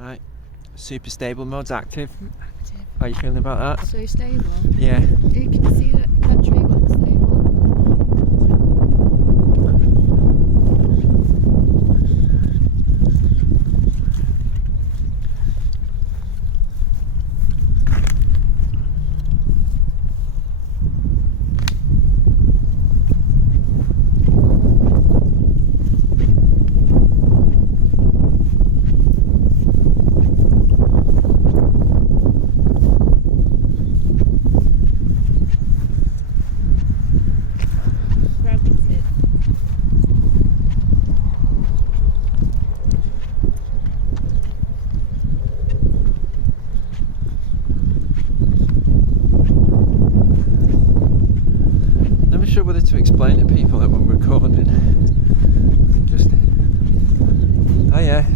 Right, super stable mode's active. Active. How are you feeling about that? So stable. Yeah. You can see that tree one's stable. Never sure whether to explain to people that we're recording. Just, oh yeah.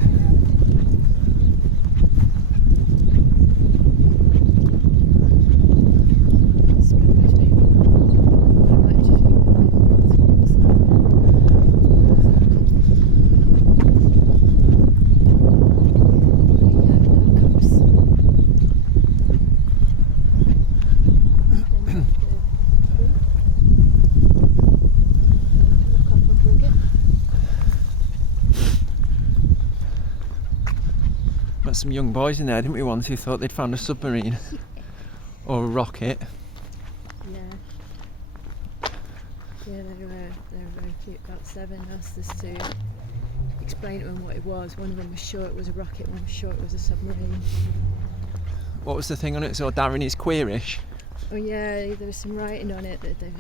Met some young boys in there, didn't we, once who thought they'd found a submarine or a rocket. Yeah, they were very cute. About 7 asked us to explain to them what it was. One of them was sure it was a rocket, one was sure it was a submarine. What was the thing on it? So Darren is queerish. Oh yeah, there was some writing on it that we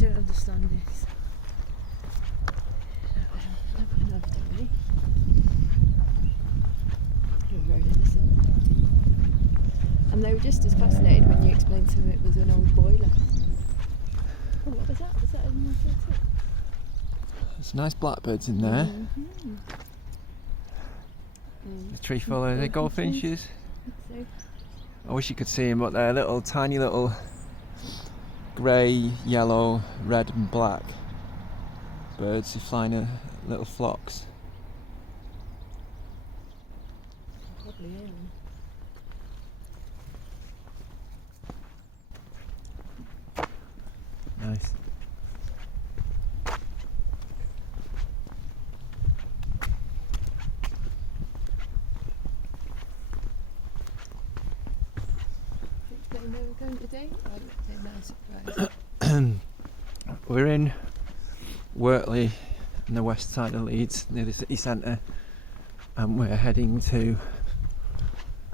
don't understand this. Never enough, do we? They were very innocent. And they were just as fascinated when you explained to them it was an old boiler. Oh, what was that? Was that in the tip? There's nice blackbirds in there. Mm-hmm. The tree full of the goldfinches. So, I wish you could see them, but they're little, tiny little grey, yellow, red and black birds who fly in little flocks. probably in. Nice. Expecting they were going today? I would say no surprise. We're in Wortley on the west side of Leeds, near the city centre, and we're heading to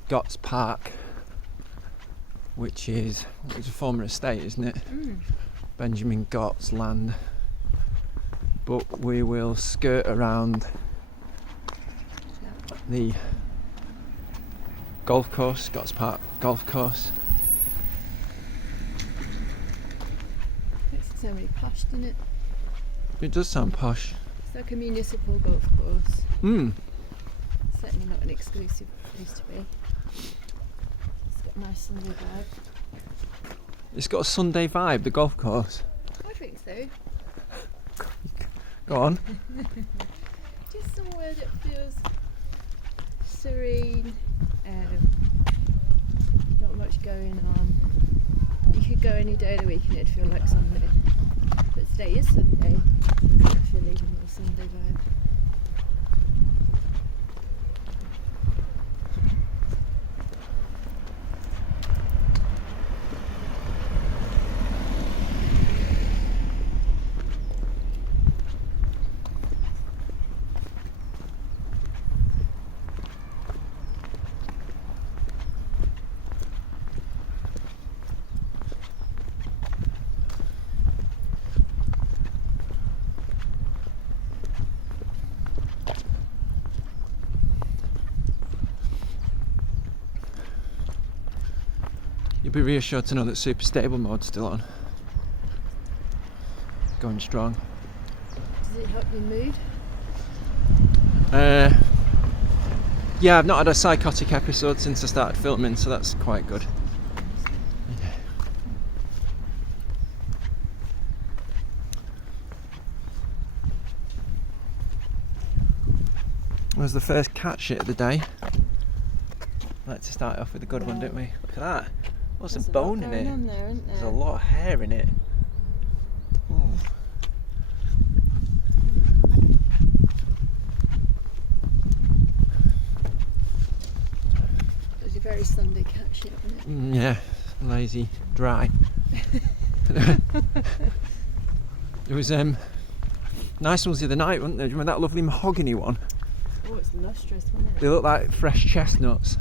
Gotts Park, which is it's a former estate, isn't it? Benjamin Gotts land. But we will skirt around the golf course, Gotts Park golf course. It's so really posh, doesn't it? It does sound posh. It's like a municipal golf course. Certainly not an exclusive place to be. It's got a nice Sunday vibe. It's got a Sunday vibe, the golf course. I think so. Go on. Just somewhere that feels serene, not much going on. You could go any day of the week and it'd feel like Sunday. But today is Sunday, so I feel even more Sunday vibe. You'll be reassured to know that super stable mode's still on. Going strong. Does it help your mood? Yeah, I've not had a psychotic episode since I started filming, so that's quite good. Yeah. That was the first cat shit of the day. Like to start off with a good one, don't we? Look at that. What's There's a a lot bone in going it? on there, isn't There's a there? lot of hair in it. Ooh. It was a very Sunday catch, wasn't it? Yeah, lazy, dry. There was nice ones the other night, weren't there? Do you remember that lovely mahogany one? Oh, it's lustrous, wasn't it? They look like fresh chestnuts.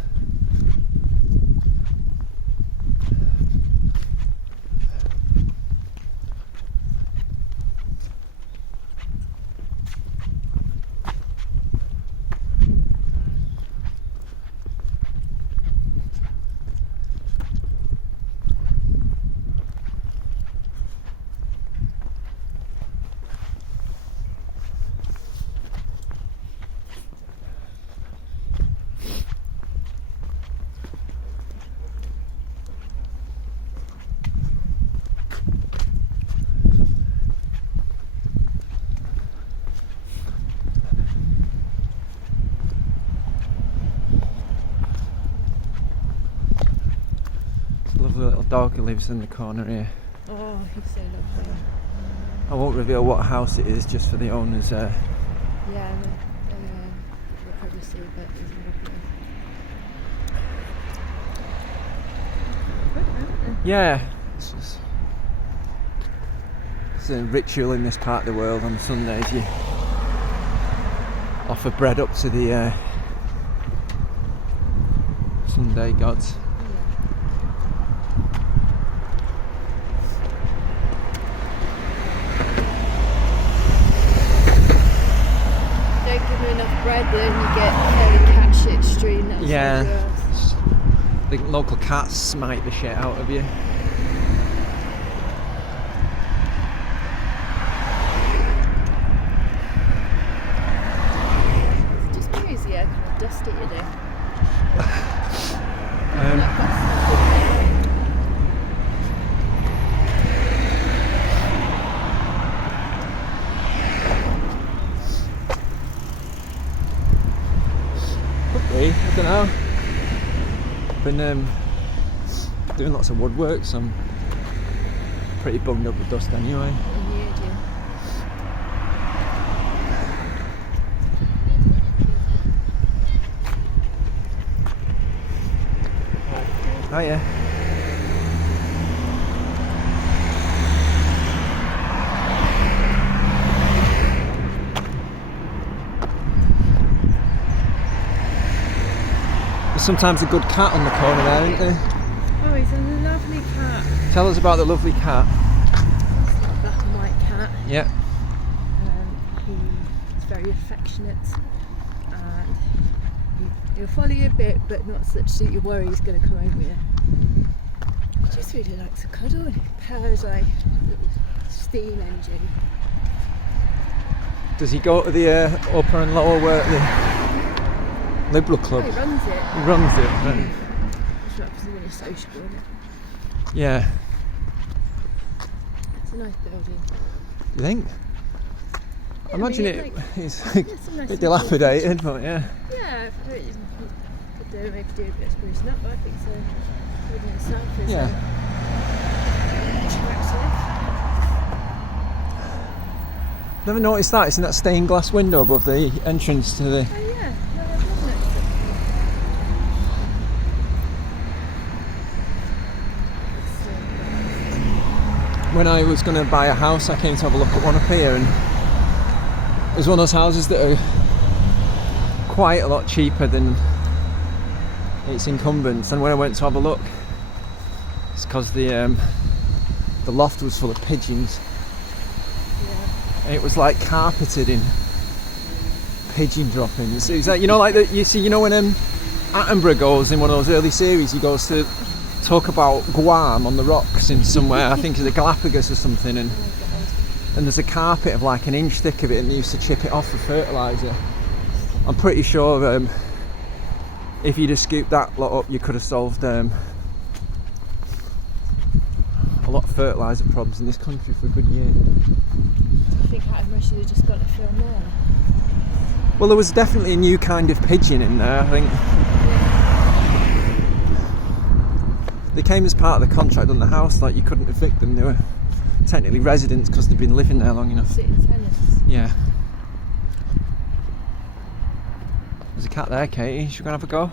Lovely little dog who lives in the corner here. Oh, he's so lovely. I won't reveal what house it is, just for the owners. Yeah, we'll probably see, but he's lovely. Yeah, it's a ritual in this part of the world. On Sundays, you offer bread up to the Sunday gods. Don't give me enough bread, then you get very cat shit strewn. That's Yeah. what The local cats smite the shit out of you. it's just crazy how kind of dusty you do. Um, Like, that's could be, I don't know. Been doing lots of woodwork, so I'm pretty bunged up with dust anyway. weird, yeah. Hiya. There's sometimes a good cat on the corner there, isn't there? Oh, he's a lovely cat. Tell us about the lovely cat. It's like a black and white cat. Yeah. He's very affectionate, and he'll follow you a bit, but not such that you worry he's going to come over you. He just really likes a cuddle, and he purrs like a little steam engine. Does he go to the upper and lower work, the Liberal Oh, Club? he runs it. He runs it, right. It's obviously when you're sociable, isn't it? Yeah. It's a nice building. You think? Yeah, I imagine mean, it like, is it's a a nice bit little dilapidated, but yeah. Yeah, I think you could maybe do a bit of sprucing up, but I think so. Building itself is Yeah. attractive. Never noticed that. It's in that stained glass window above the entrance to the. Oh yeah, no, I've never noticed it. When I was going to buy a house, I came to have a look at one up here, and it was one of those houses that are quite a lot cheaper than its incumbents. And when I went to have a look, it's because the loft was full of pigeons. Yeah. And it was like carpeted in pigeon droppings. It was like, you know, like you see, you know, when Attenborough goes in one of those early series, he goes to talk about Guam on the rocks in somewhere, I think it's the Galapagos or something, and there's a carpet of like an inch thick of it, and they used to chip it off for fertiliser. I'm pretty sure if you'd have scooped that lot up, you could have solved a lot of fertiliser problems in this country for a good year. I think Attenborough should have just got a film there. Well, there was definitely a new kind of pigeon in there, I think. They came as part of the contract on the house, like you couldn't evict them. They were technically residents because they've been living there long enough. Sitting tenants. Yeah. There's a cat there, Katie. Should we go and have a go?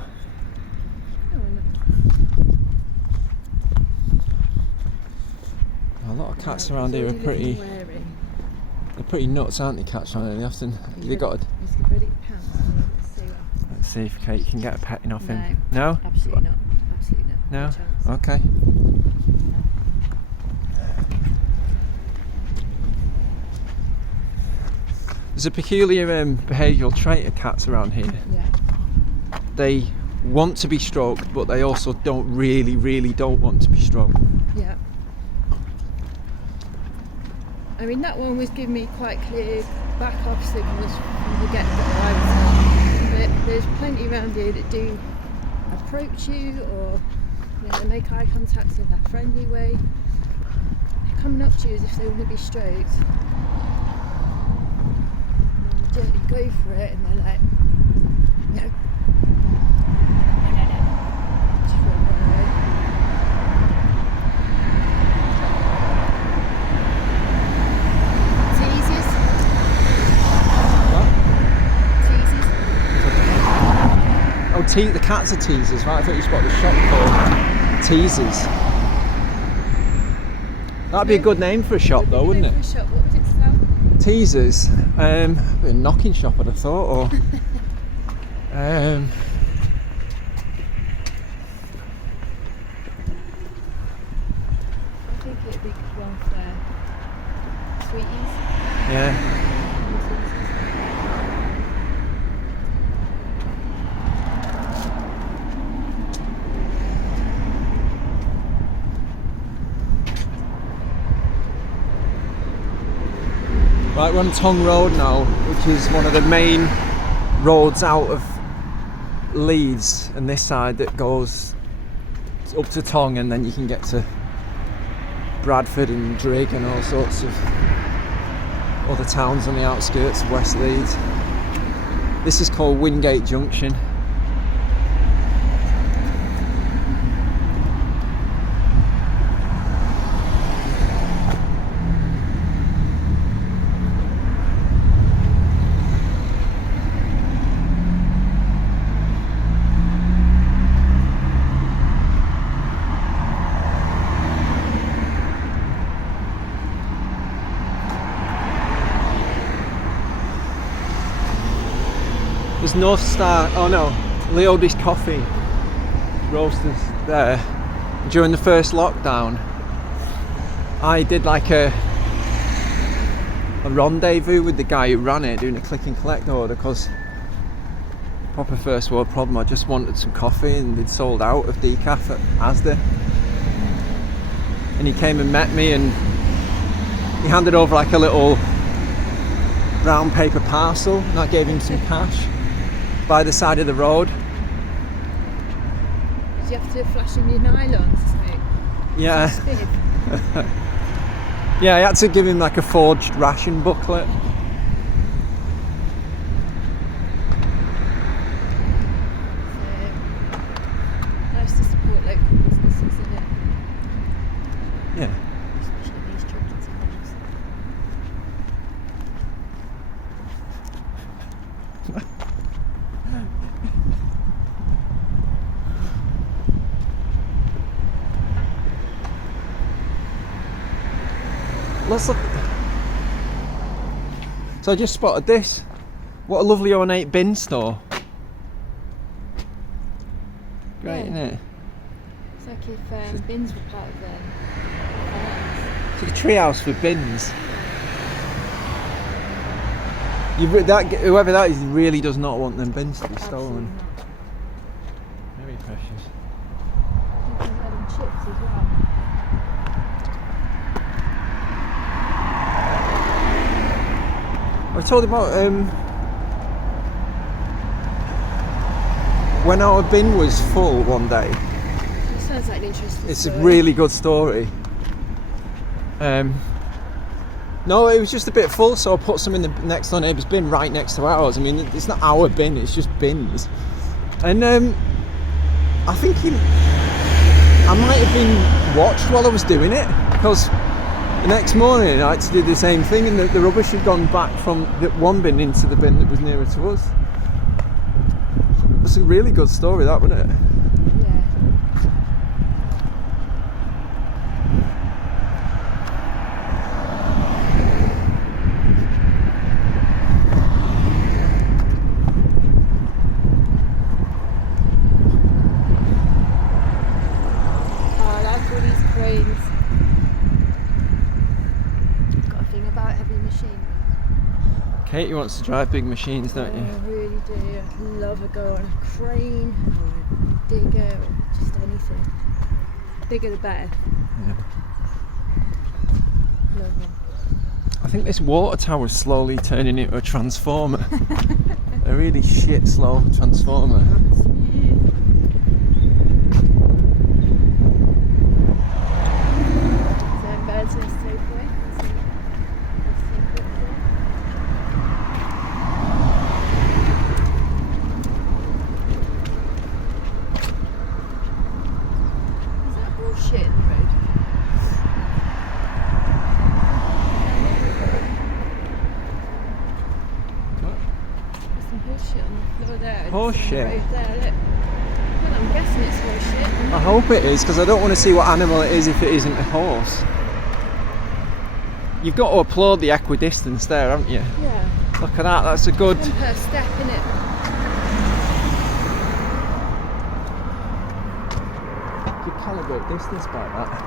A lot of cats around here are pretty. They're pretty nuts, aren't they? Cats around here. They often. They got. He's ready to pounce. Let's see if Kate can get a petting off him. No? No? Absolutely not. Absolutely not. No? No chance. Okay. There's a peculiar behavioural trait of cats around here. Yeah. They want to be stroked, but they also really don't want to be stroked. Yeah. I mean, that one was giving me quite clear back off signals from the get-go, I would say. But there's plenty around here that do approach you, or they make eye contact in that friendly way. They're coming up to you as if they want to be stroked. And you go for it, and they're like, no. Just run away. The cats are teasers, right? I thought you spotted the shop called Teasers. That'd be a good name for a shop, though, wouldn't it? For a shop. What would it sell? Teasers. A knocking shop, I'd have thought, or I think it'd be one for sweeties. yeah. Right, we're on Tongue Road now, which is one of the main roads out of Leeds, and this side that goes up to Tongue, and then you can get to Bradford and Drigg and all sorts of other towns on the outskirts of West Leeds. This is called Wingate Junction. There's North Star, Leodis Coffee Roasters there. During the first lockdown, I did like a rendezvous with the guy who ran it, doing a click and collect order, because proper first world problem. I just wanted some coffee, and they'd sold out of decaf at Asda. And he came and met me, and he handed over like a little brown paper parcel, and I gave him some cash by the side of the road. Did you have to flash him your nylons? Yeah. Yeah, I had to give him like a forged ration booklet. Nice to support local businesses, isn't it? Yeah. Especially these tricky times. Let's look. So I just spotted this. What a lovely ornate bin store. Great, Yeah. isn't it? It's like if bins were part of them. It's like a treehouse for bins. Whoever that is really does not want them bins to be stolen. Very precious. You can add in chips as well. I told him about when our bin was full one day. It sounds like an interesting It's story. a really good story. No, it was just a bit full, so I put some in the next door neighbour's bin right next to ours. I mean, it's not our bin, it's just bins. And I think I might have been watched while I was doing it, because the next morning I had to do the same thing, and the rubbish had gone back from the one bin into the bin that was nearer to us. It's a really good story, that, wasn't it? Yeah. Oh, I like all these cranes. Got a thing about heavy machines. Katie wants to drive big machines, don't you? I really do. I love a go on a crane or a digger or just anything. Bigger the better. Yeah. Love them. I think this water tower is slowly turning into a transformer. A really shit slow transformer. Shit in the road. What? There's some horse shit on the floor there. Horse It's on the shit? road there, look. Well, I'm guessing it's horse shit. I hope it is, because I don't want to see what animal it is if it isn't a horse. You've got to applaud the equidistance there, haven't you? Yeah. Look at that, that's a good... One per step, innit? Good calibrate distance by that.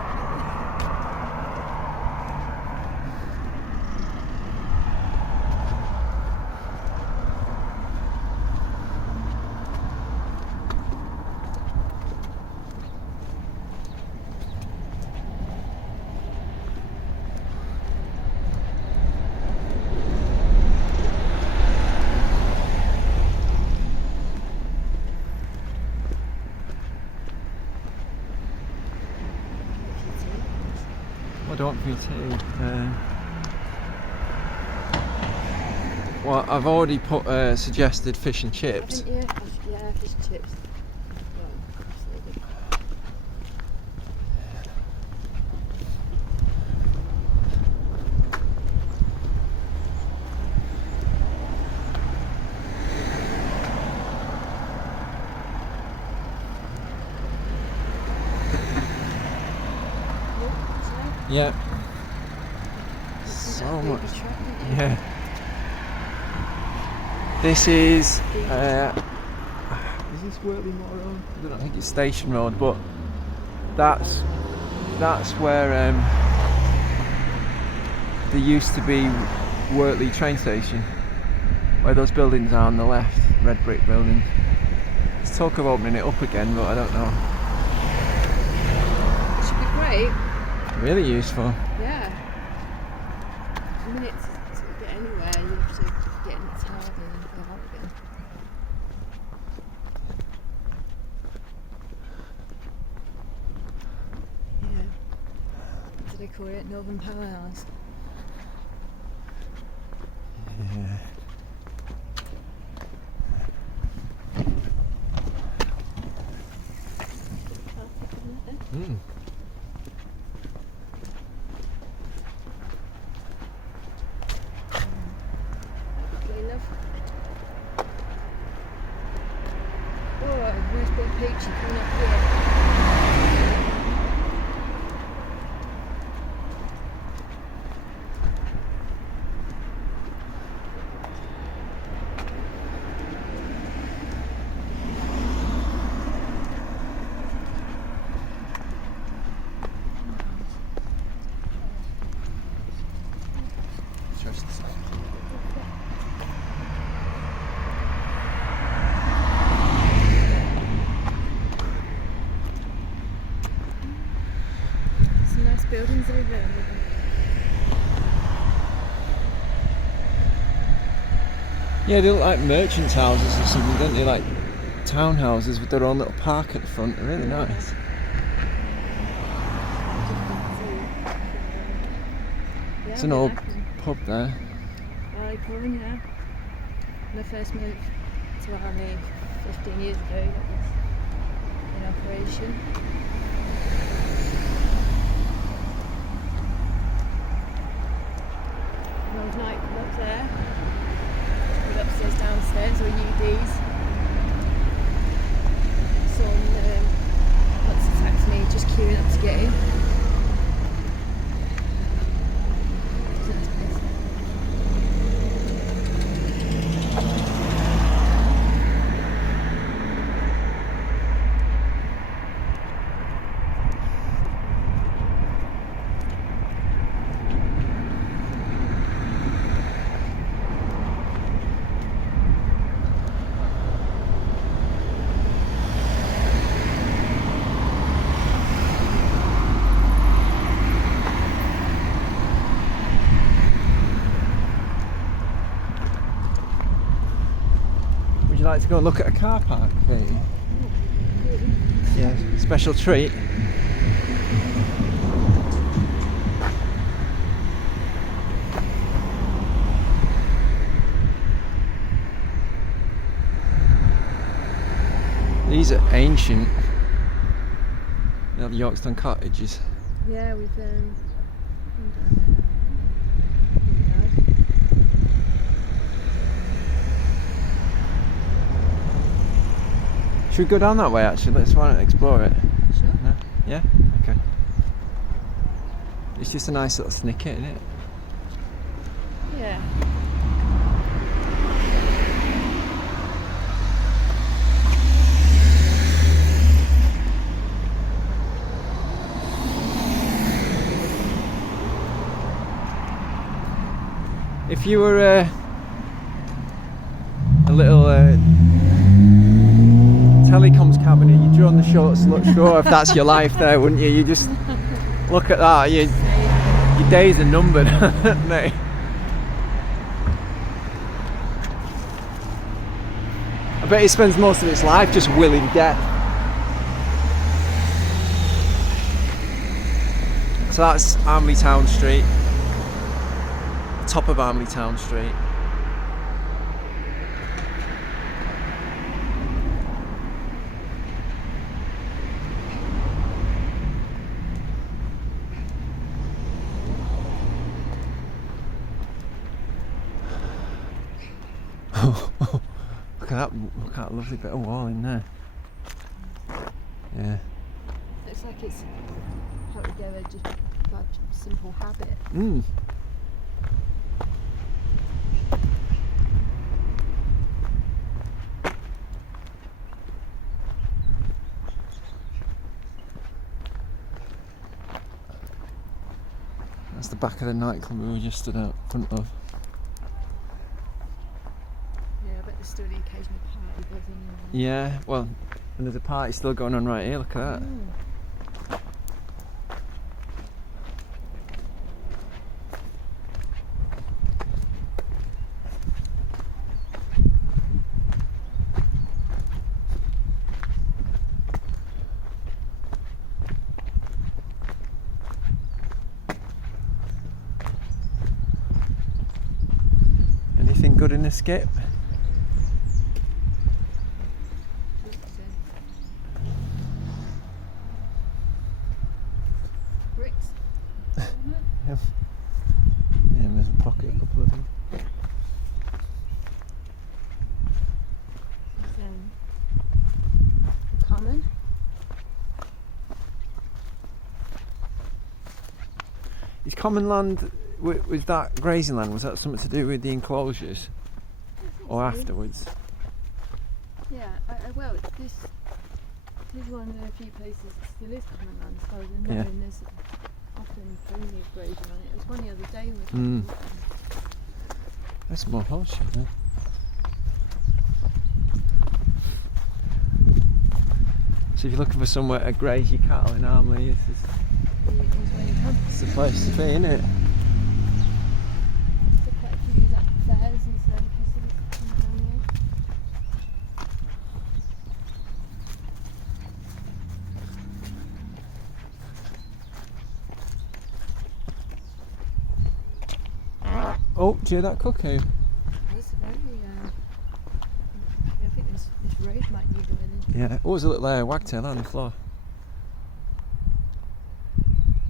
I don't VT. Well, I've already put suggested fish and chips. Haven't you? Yeah, fish and chips. Well, absolutely. Yeah. So much. Yeah. This is this Wortley Moor Road? I don't know, I think it's Station Road, but that's where there used to be Wortley train station, where those buildings are on the left, red brick buildings. There's talk of opening it up again, but I don't know. It should be great. Really useful. Yeah. The minute to sort of get anywhere, you have to get in the tower and go out again. Yeah. What do they call it? Northern Powerhouse. Yeah. Mm. Oh, nice big peachy coming up here. Some nice buildings over there. Yeah, they look like merchants' houses or something, don't they? Like townhouses with their own little park at the front. They're really nice. It's an old pub there. Armley Pub, yeah. When I first moved to Armley 15 years ago, that was in operation. Good nightclub up there. With upstairs, downstairs, or UDs. Saw lots of taxis just queuing up to get in. Would you like to go and look at a car park, Katie? Yeah, special treat. These are ancient. They're the Yorkstone cottages. Yeah, we've Should we go down that way actually? Let's try and explore it. Sure. No? Yeah? Okay. It's just a nice little snicket, isn't it? Yeah. If you were a little telecoms cabinet, you'd draw on the short straw if that's your life there, wouldn't you? You just look at that, your days are numbered, aren't they? I bet he spends most of his life just willing death. So that's Armley Town Street, top of Armley Town Street. Look at that lovely bit of wall in there. Yeah. Looks like it's put together just by simple habit. Mm. That's the back of the nightclub we were just stood out front of. Yeah, I bet there's still the occasional party buzzing in there. Yeah, well, and there's a party still going on right here, look at that. Mm. Anything good in the skip? Bricks. Yeah, and there's a pocket, a couple of them. Common. Is common land, was that grazing land, was that something to do with the enclosures? Or afterwards? Yeah, well, this is one of the few places that still is common land as far as I know, Yeah. and there's often plenty of grazing on it. There was one the other day with That's more horse, yeah. So if you're looking for somewhere to graze your cattle in Armley, this is where you come. the place to be, isn't it? There's quite a few like fairs and circuses down here. Oh, do you hear that cuckoo? It's very, I think this road might need a winning. Yeah. Oh, there's a little wagtail on the floor.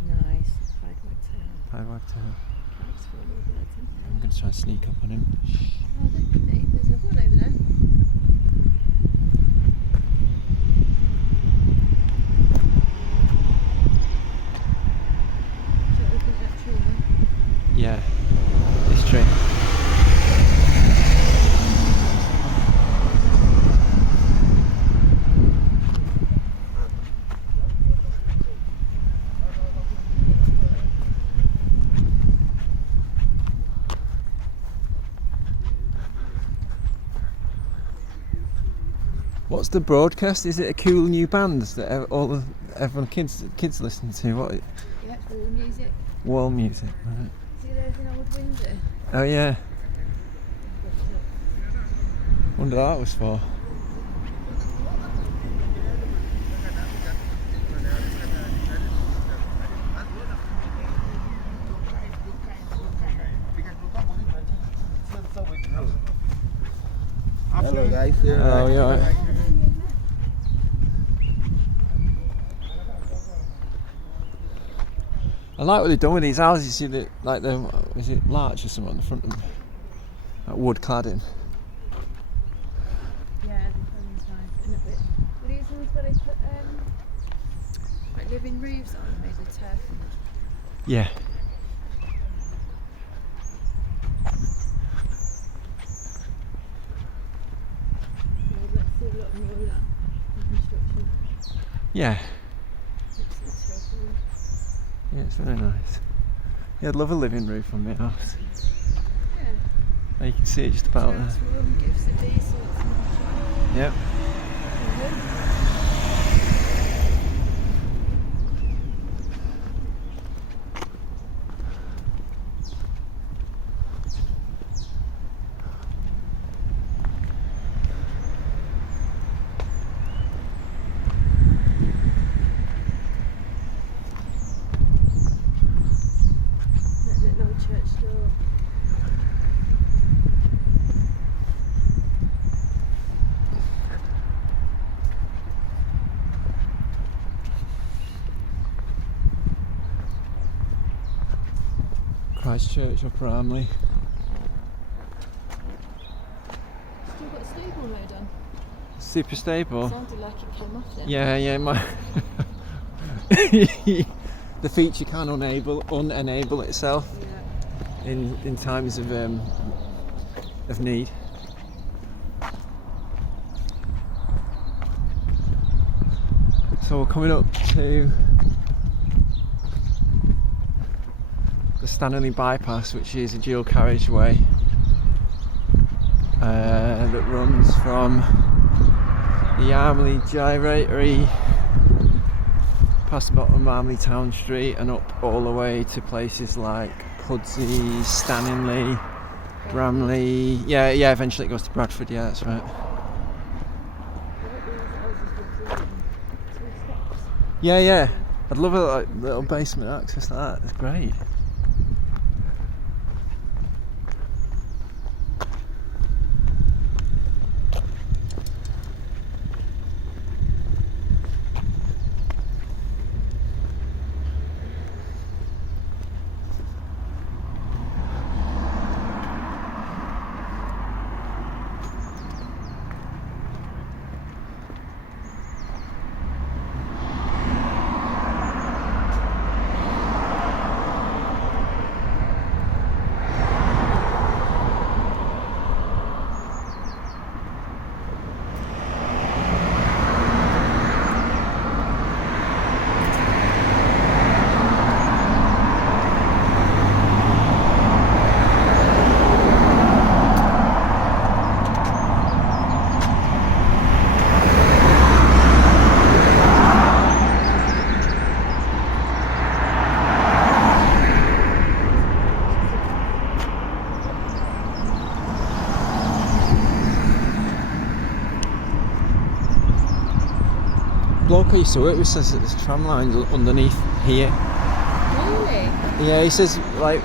Nice, pied wagtail. Pied wagtail. Cats for a little bit, going to try and sneak up on him. Oh, there could be. There's another one over there. Should I open that tree now? Yeah, this tree. What's the broadcast? Is it a cool new band that everyone kids listen to? What? Yeah, it's wall music. Wall music. Right. See, there's an old window. Oh yeah. Wonder what that was for. Hello guys. Oh yeah. Right. I like what they've done with these houses. You see that, like is it larch or something on the front of them? Like wood cladding. Yeah, the front nice. And were these ones where they put like living roofs on, made of turf and that? Yeah. Let's see a lot more of that construction. Yeah. Looks so terrible. Yeah, it's very nice. Yeah, I'd love a living roof on my house. Yeah. Oh, you can see it just about there. Transform gives it these sorts of Yep. that little church door. Christchurch, Upper Armley. Still got stable mode on. Super stable. Sounded like it came off then. Yeah, my the feature can unenable itself Yeah. in times of need. So we're coming up to the Stanley bypass, which is a dual carriageway that runs from the Armley gyratory past the bottom of Armley Town Street and up all the way to places like Pudsey, Stanley, Bramley. Yeah, eventually it goes to Bradford, yeah, that's right. Yeah. I'd love a little basement access like that, it's great. Bloke I used to work with says that there's tram lines underneath here. Really? Yeah, he says like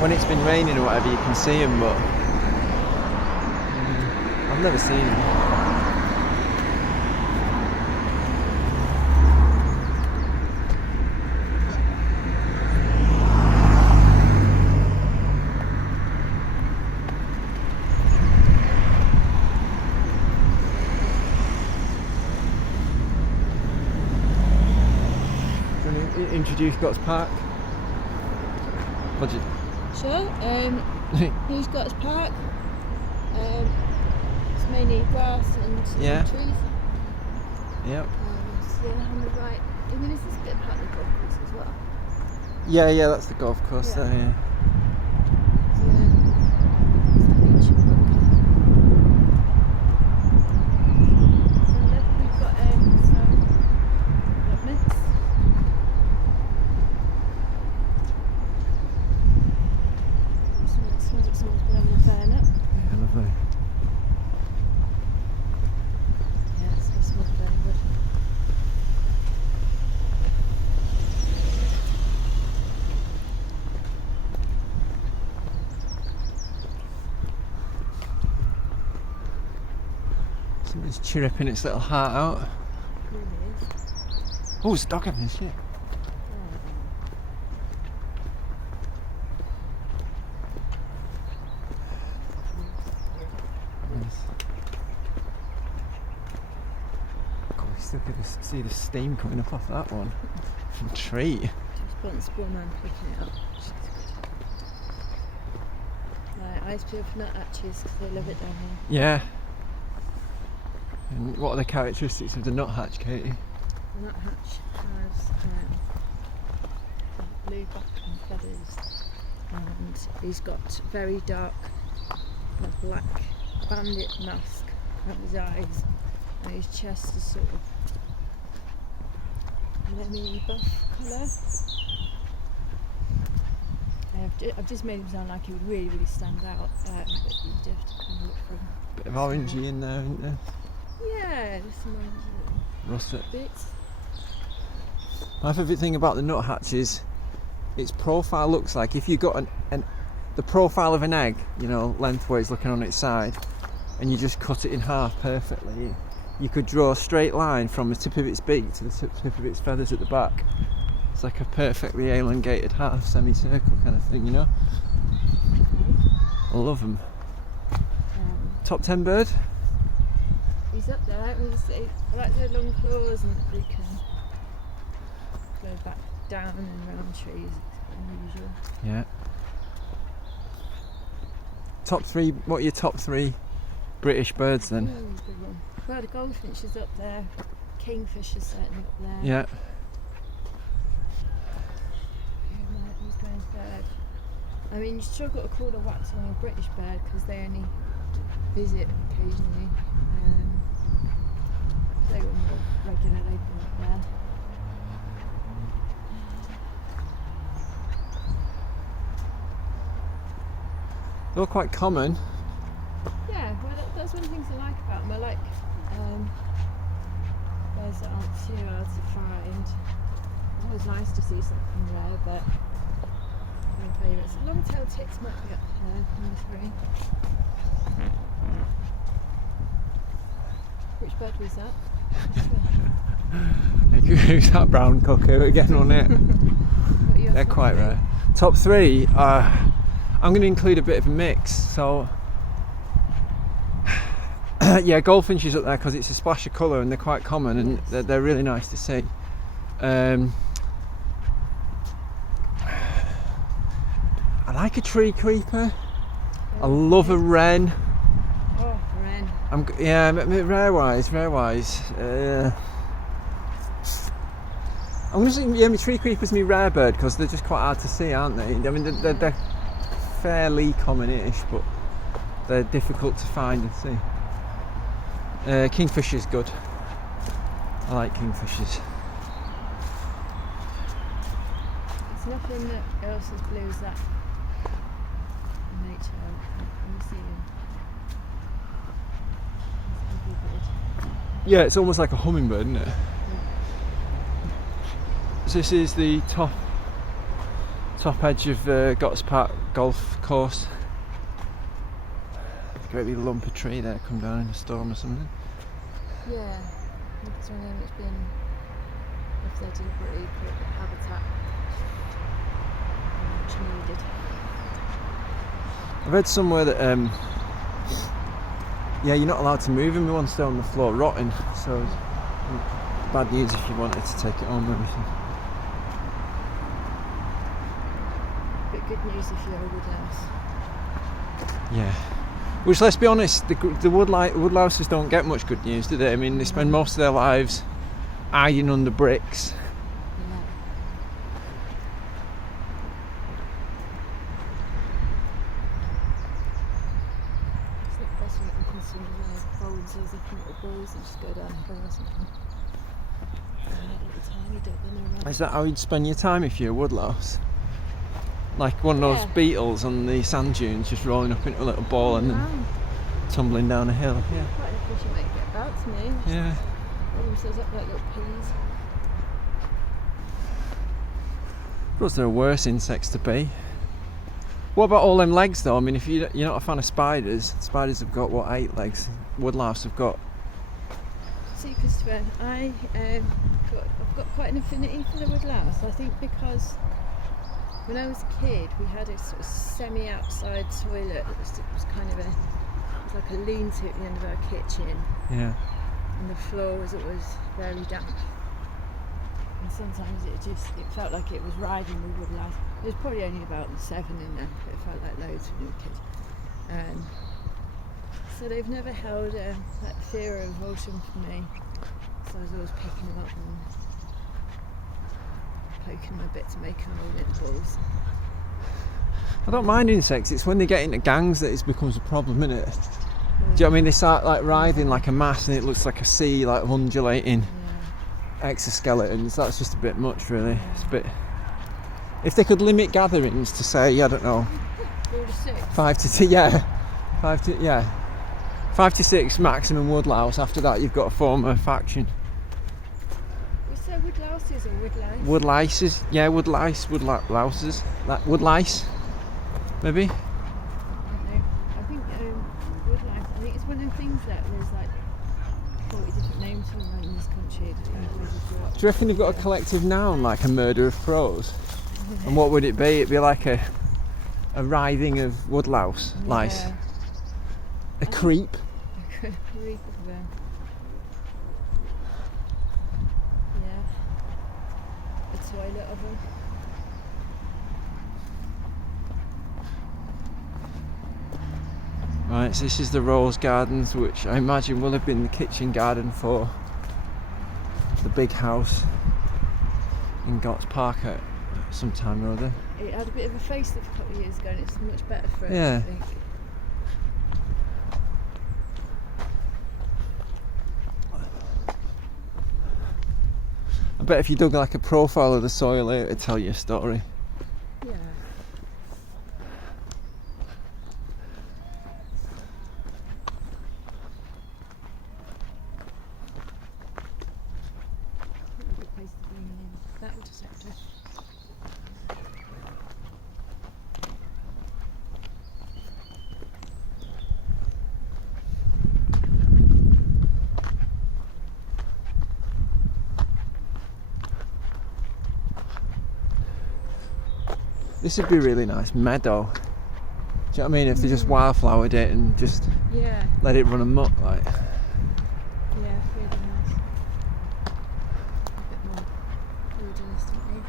when it's been raining or whatever you can see them, but I've never seen them. introduce Gotts Park? What do you... Sure. He's got his park. It's mainly grass and trees. Yep. So on the right, I mean, is this a bit of part of the golf course as well? Yeah, that's the golf course there. Yeah. So, it's the beach park. So left we've got some allotments. Smells like someone's been having a fan up. Yeah, lovely. Yeah, so it smells very good. Something's chirruping its little heart out. It really is. Oh, it's a dog having a shit. God, we still could see the steam coming up off that one. Treat. Just responsible man picking it up. Right, ice peel for nuthatches because they love it down here. Yeah. And what are the characteristics of the nuthatch, Katie? The nuthatch has blue back and feathers, and he's got very dark black bandit mask around his eyes, and his chest is sort of lemony buff colour. I've just made him sound like he would really, really stand out, but you'd have to kind of look for him. Bit of orangey in there, isn't there? Yeah, there's some Russet. bits. My favourite thing about the nuthatch is its profile looks like if you got the profile of an egg, you know, lengthways looking on its side, and you just cut it in half perfectly, you could draw a straight line from the tip of its beak to the tip of its feathers at the back. It's like a perfectly elongated half semicircle kind of thing, you know? I love them. Top 10 bird? He's up there. I like the long claws and that they can go back down and around trees. It's unusual. Yeah. Top 3, what are your top 3 British birds then? Ooh, good one. Well, the goldfinch is up there. Kingfisher's certainly up there. Yeah. Who's going third? I mean, you still got to call a wax on a British bird because they only visit occasionally. If they were more regular, they'd be up there. They're all quite common. Yeah, well, that's one of the things I like about them. I like birds that aren't too hard to find. It's always nice to see something rare, but my favourites. Long-tailed ticks might be up there, number 3. Which bird was that? Who's that brown cuckoo again on it? What are your They're top quite 3? rare. Top 3, I'm going to include a bit of a mix. So, yeah, goldfinches up there because it's a splash of colour and they're quite common and they're really nice to see. I like a tree creeper. I love a wren. Oh, wren. Rare-wise. I'm going to say, yeah, my tree creeper's my rare bird because they're just quite hard to see, aren't they? I mean, they're fairly common-ish, but they're difficult to find and see. Kingfisher's good. I like kingfishers. There's nothing that else as blue as that in nature. Let me see him. Yeah, it's almost like a hummingbird, isn't it? This is the top edge of Gotts Park golf course. There's a great big lump of tree there come down in a storm or something. Yeah, it's one of them that's been, if they're deliberately put the habitat much needed. I read somewhere that yeah, you're not allowed to move them. One's still on the floor rotting, so bad news if you wanted to take it home or anything. good news if you're a woodlouse. Yeah. Which, let's be honest, the woodlouses don't get much good news, do they? I mean, they spend most of their lives hiding under bricks. Yeah. It's not possible that we can see the folds as if little balls and just go down the hill or something. Little tiny dot, then they're right. Is that how you'd spend your time if you're a woodlouse? Like one of those Yeah. beetles on the sand dunes, just rolling up into a little ball and then tumbling down a hill. Yeah. Quite an efficient way to get about to me. Yeah. Roll themselves up like little peas. Of course, there are worse insects to be. What about all them legs though? I mean, if you're not a fan of spiders have got, what, 8 legs? Woodlouse have got... See, Christopher, I've got quite an affinity for the woodlouse. I think because when I was a kid, we had a sort of semi-outside toilet that was kind of it was like a lean-to at the end of our kitchen, Yeah. and the floor was always very damp. And sometimes it felt like it was riding the woodlouse. There was probably only about 7 in there, but it felt like loads when you were a kid. So they've never held that fear or revulsion for me. So I was always picking them up and poking them a bit to make them roll into balls. I don't mind insects, it's when they get into gangs that it becomes a problem, isn't it? Do you know what I mean? They start like writhing like a mass and it looks like a sea, like undulating exoskeletons. That's just a bit much, really. Yeah. It's a bit... If they could limit gatherings to, say, I don't know, 4 to 6. 5 to 10, yeah. 5 to 6 maximum woodlouse. After that you've got to form a faction. Was there woodlouses or woodlice? Woodlices, yeah, woodlouses. Woodlice, maybe? I don't know. I think woodlice, I think it's one of the things that there's like 40 different names for them in this country. Do you reckon they've got a collective noun like a murder of crows? And what would it be? It'd be like a writhing of woodlouse lice. Yeah. A creep. A creep of them. Yeah. A toilet of them. Right, so this is the Rose Gardens, which I imagine will have been the kitchen garden for the big house in Gotts Park at some time or other. It had a bit of a facelift a couple of years ago and it's much better for it, Yeah. I think. I bet if you dug like a profile of the soil here, it'd tell you a story. Yeah. A good place to bring in that little sector. This would be a really nice meadow. Do you know what I mean? If they just wildflowered it and just Yeah, let it run amok, like. yeah, really nice. A bit more wilderness, don't you?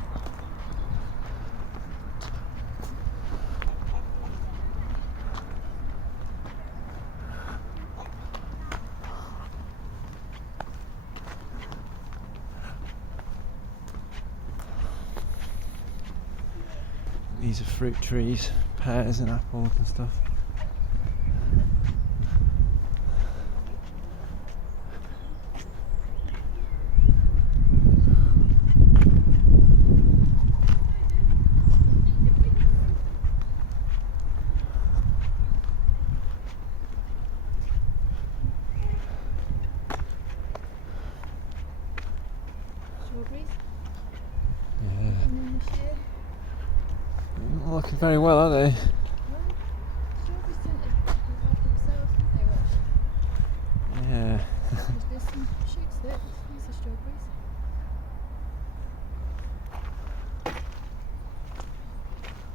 These are fruit trees, pears and apples and stuff. Strawberries Yeah. coming this year. Not looking very well, are they? Well, strawberries tend to revive themselves, don't they, Ross? Yeah. There's some shoots there. These are strawberries.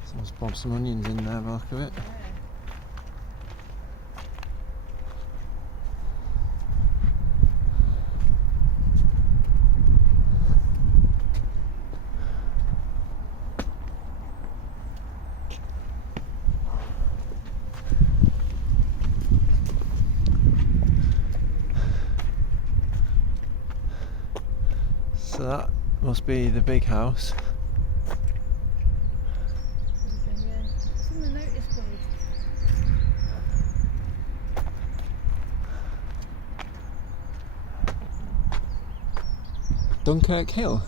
Someone's bobbed some onions in there by the look of it. Yeah. So that must be the big house. Yeah. It's on the notice board. Dunkirk Hill.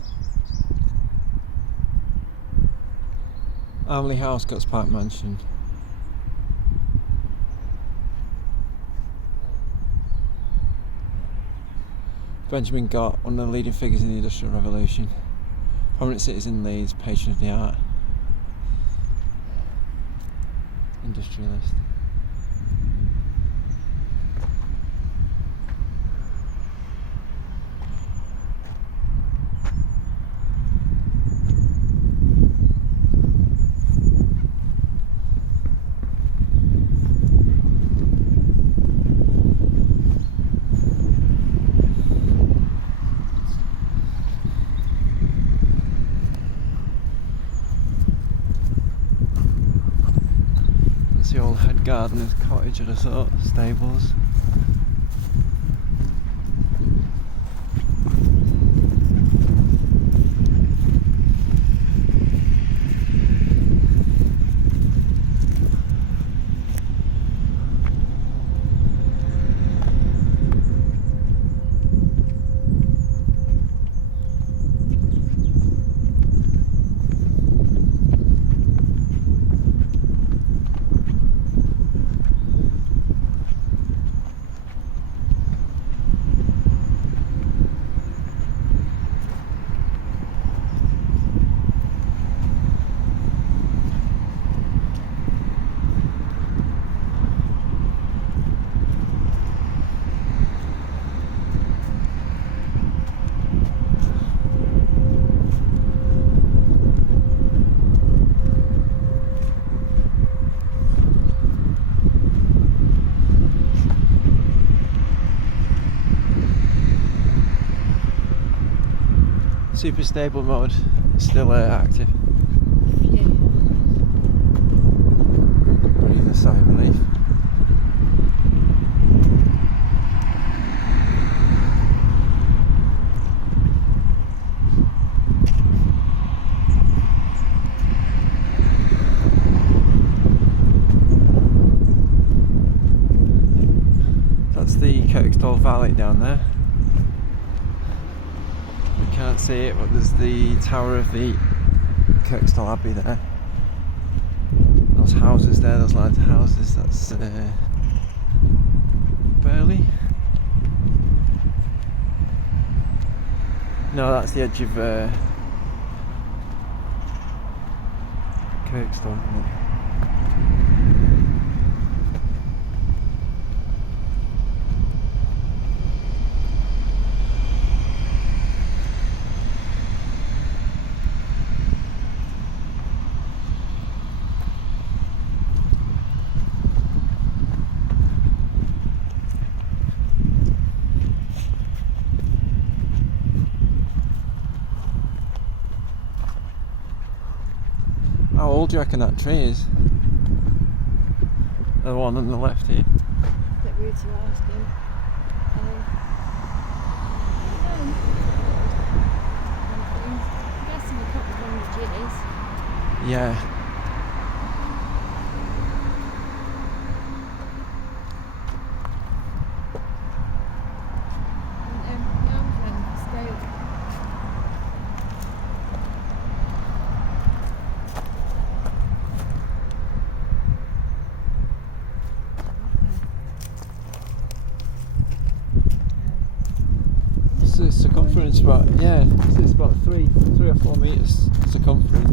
Armley House, Gotts Park Mansion. Benjamin Gott, one of the leading figures in the Industrial Revolution. Prominent citizen Leeds, patron of the art. Industrialist. The old head gardener's cottage of the sort, stables. Super stable mode is still active. Yeah. Breathe a sigh of relief. That's the Kirkstall Valley down there. Can't see it, but there's the tower of the Kirkstall Abbey there. Those houses there, those lines of houses, that's Burley. No, that's the edge of Kirkstall, isn't it? How old do you reckon that tree is? The one on the left here. Bit rude to ask him. I'm guessing a couple of 100 years. Yeah. The arms around scale. So circumference about, yeah, it's about 3 or 4 metres circumference.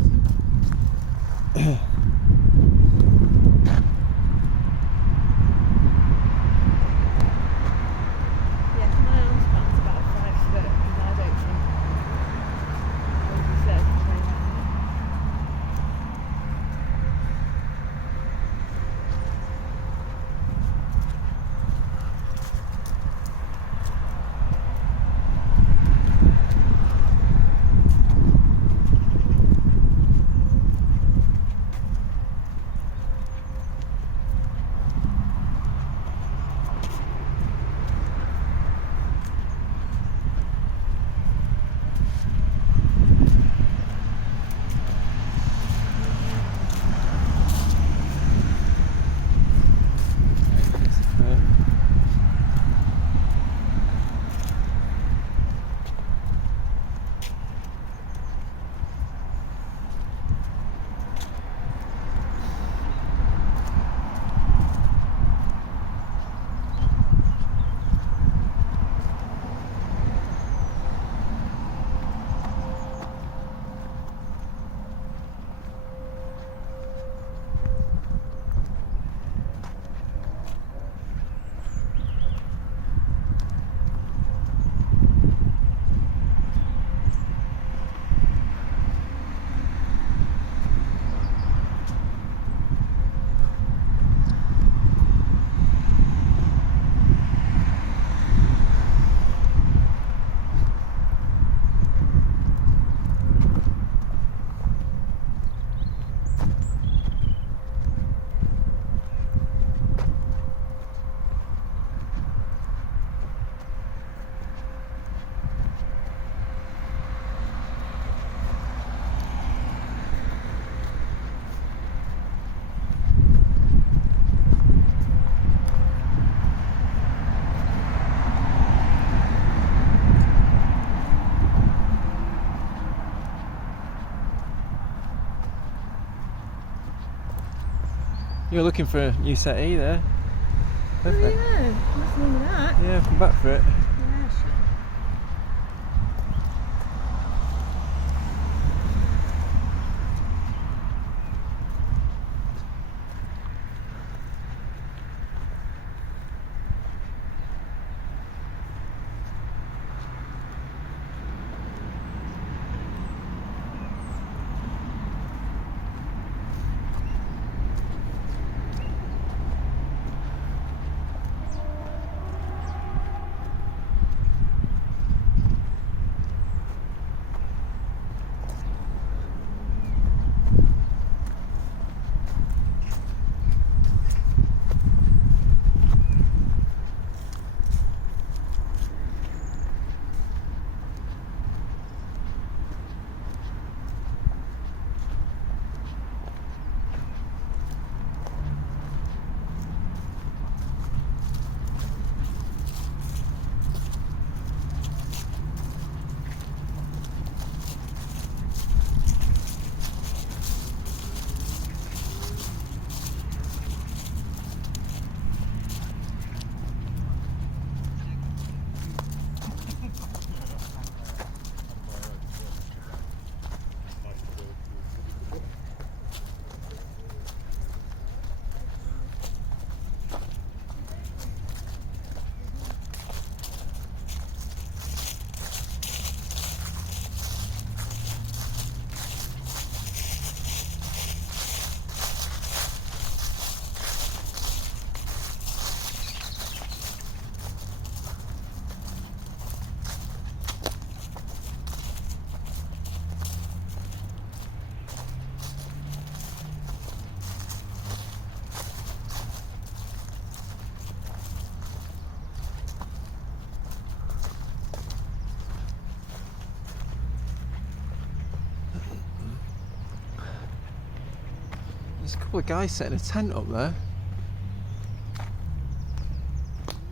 You're looking for a new settee there. Oh Perfect. yeah, what's wrong with that? Yeah, come back for it. Yeah, sure. There's a couple of guys setting a tent up there.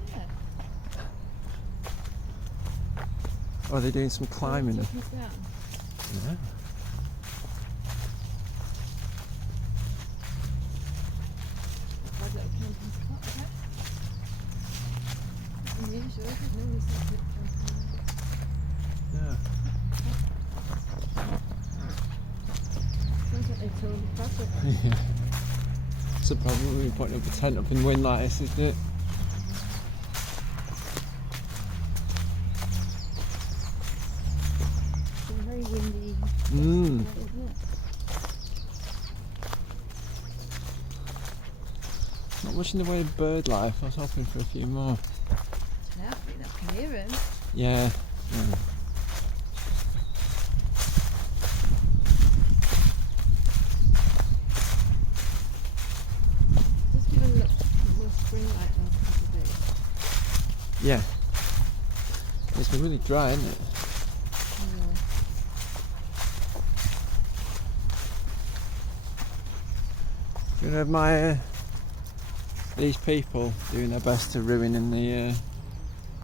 Yeah. Oh, are they doing some climbing? Taking us down. Yeah. Odd little camping spot, I guess. Unusual, I don't normally see people camping. Yeah. Sounds like they tore the fabric. Yeah. It's a problem when you're putting up a tent up in wind like this, isn't it? It's been very windy. Mm. Night, isn't it? Not much in the way of bird life. I was hoping for a few more. Yeah, I think I can hear him. Yeah. Yeah. Just give a look more spring like last couple of days. Yeah. It's been really dry, isn't it? Yeah. You know, admire these people doing their best to ruining the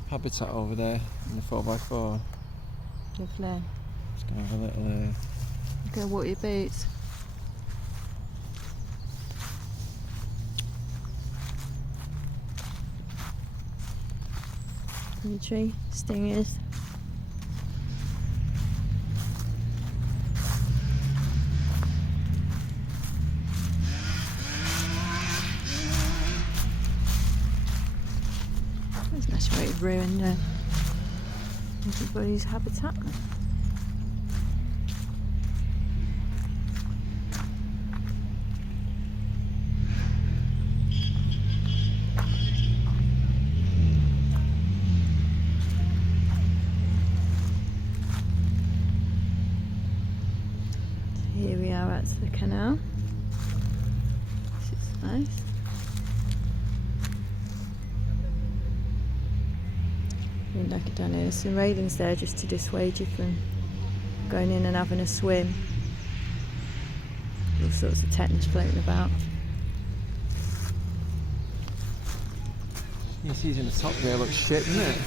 habitat over there in the 4x4. Lovely. Just gonna have a little. You're going to water your boots. And the tree, stingers. It's a nice way to ruin everybody's habitat. Here we are at the canal. This is nice. Really like it down here. There's some railings there just to dissuade you from going in and having a swim. All sorts of tetanus floating about. You see, in the top there looks shit, doesn't it?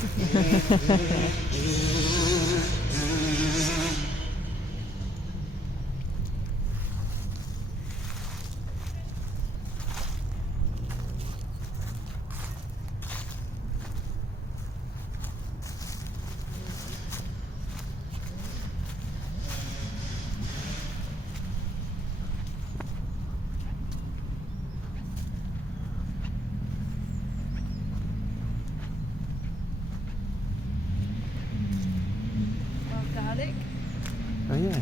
paddock. Oh yeah.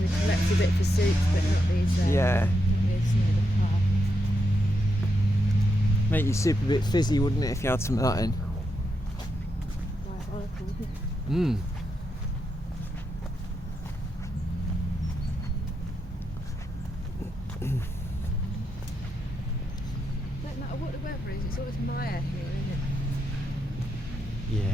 We collect a bit for soups, but not these. Yeah. Not these near the park. Make your soup a bit fizzy, wouldn't it, if you had some of that in? Diabolical, isn't it? Mmm. Don't matter what the weather is, it's always mire here, isn't it? Yeah.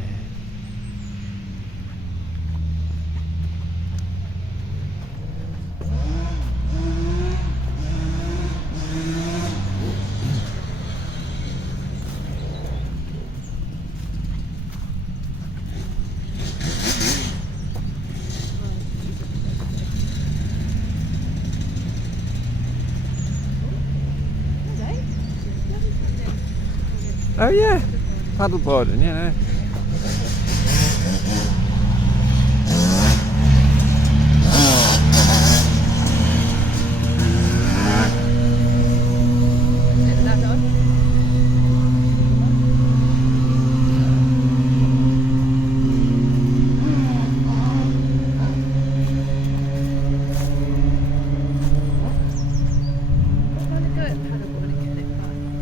Oh yeah, paddleboarding, you know.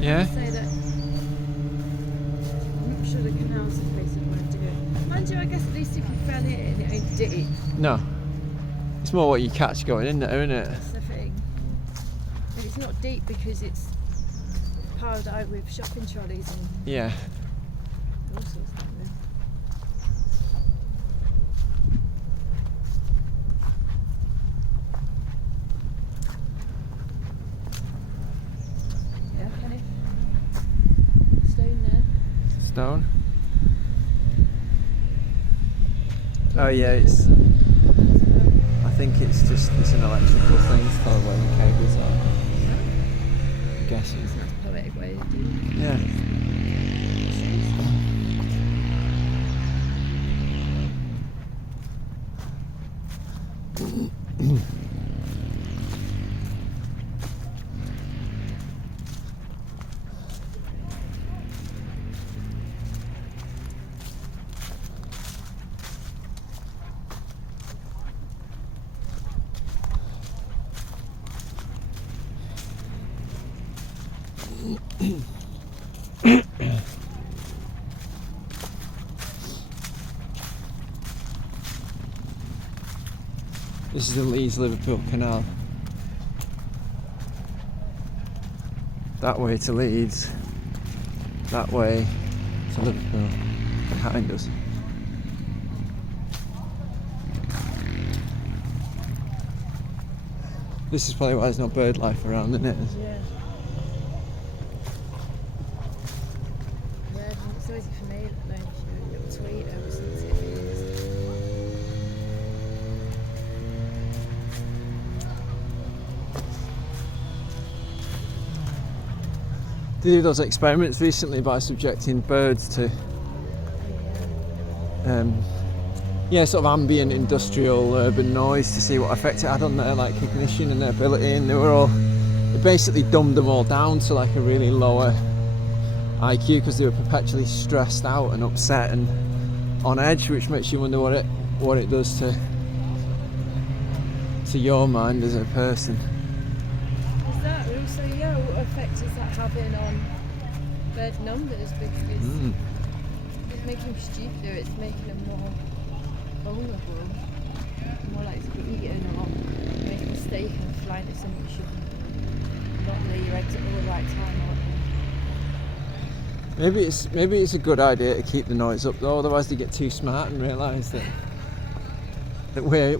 Yeah. Say that I'm not sure the canal's the place I'd want to do it. Mind you, I guess at least if you fell in it ain't deep. No. It's more what you catch going in there, isn't it? That's the thing. And it's not deep because it's piled out with shopping trolleys and Yeah. all sorts of things. Yeah, Kenny. Stone there. Stone. Oh yeah, it's. I think it's an electrical thing for where the cables are. I'm guessing. That's a poetic way to do it. Yeah. This is the Leeds-Liverpool canal. That way to Leeds, that way to Liverpool, behind us. This is probably why there's no bird life around, isn't it? Yeah. Yeah, it's easy for me that like a little tweet ever since it is. They did those experiments recently by subjecting birds to sort of ambient industrial urban noise to see what effect it had on their like cognition and their ability, and they basically dumbed them all down to like a really lower IQ because they were perpetually stressed out and upset and on edge, which makes you wonder what it does to your mind as a person. Is that also, yeah, what effect is that having on bird numbers? Because it's making them stupider, it's making them more vulnerable, more likely to be eaten or make a mistake and fly into something you shouldn't, not lay your eggs at all the right time. Maybe it's a good idea to keep the noise up though, otherwise they get too smart and realise that we're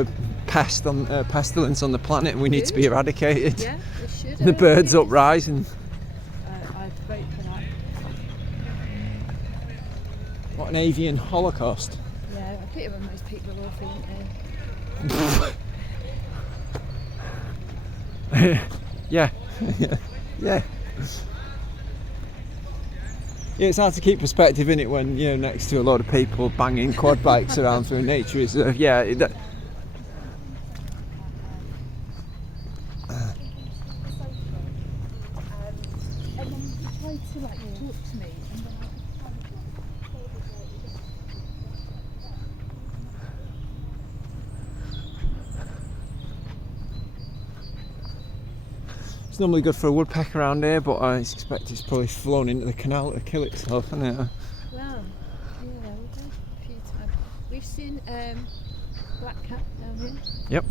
a pestilence on the planet and we need to be eradicated. Yeah, we should. The birds uprising. I'd vote for that. What an avian holocaust. Yeah, I pity when most people are awful, aren't they? Yeah. Yeah. Yeah, it's hard to keep perspective in it when you're next to a lot of people banging quad bikes around through a nature reserve. Yeah. And you tried to like talk to me, and then I It's normally good for a woodpecker around here, but I suspect it's probably flown into the canal to kill itself, isn't it? Well, yeah, we've had a few times. We've seen black cat down here. Yep.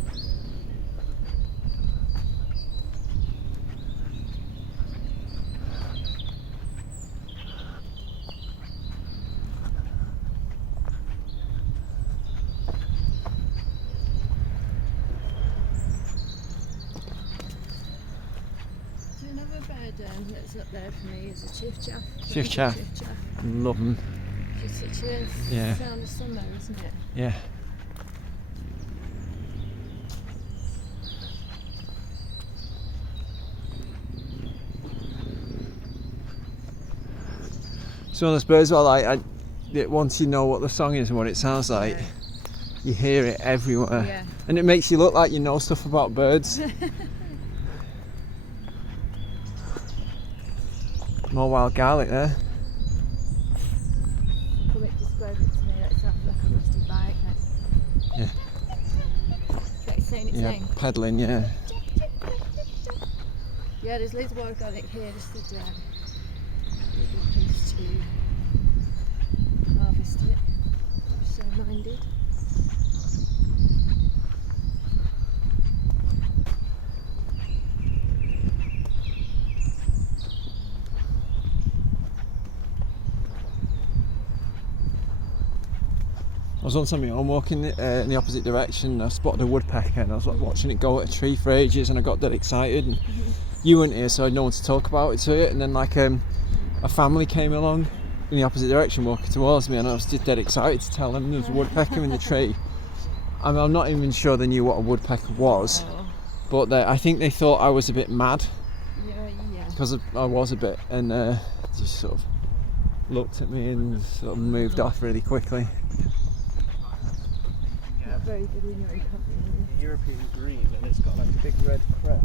Another bird that's up there for me is a chiff-chaff. Chiff-chaff. Chiff-chaff. Love them. It's such a Yeah. sound of summer, isn't it? Yeah. So those birds are like, once you know what the song is and what it sounds like, Yeah. you hear it everywhere. Yeah. And it makes you look like you know stuff about birds. More wild garlic there. Will it describe it to me? That sounds like a rusty bike. Yeah. It's like saying its Yeah, name. peddling, yeah. Yeah, there's loads of wild garlic here. Just a good place to harvest it. If so minded. I was on something, I'm walking in the opposite direction, I spotted a woodpecker and I was like, watching it go at a tree for ages and I got dead excited. And you weren't here, so I had no one to talk about it to it. And then like a family came along in the opposite direction walking towards me and I was just dead excited to tell them there was a woodpecker in the tree. I'm not even sure they knew what a woodpecker was, but I think they thought I was a bit mad. Yeah. Because I was a bit, and just sort of looked at me and sort of moved off really quickly. Not very good when you're in company. European green, and it's got like a big red crest.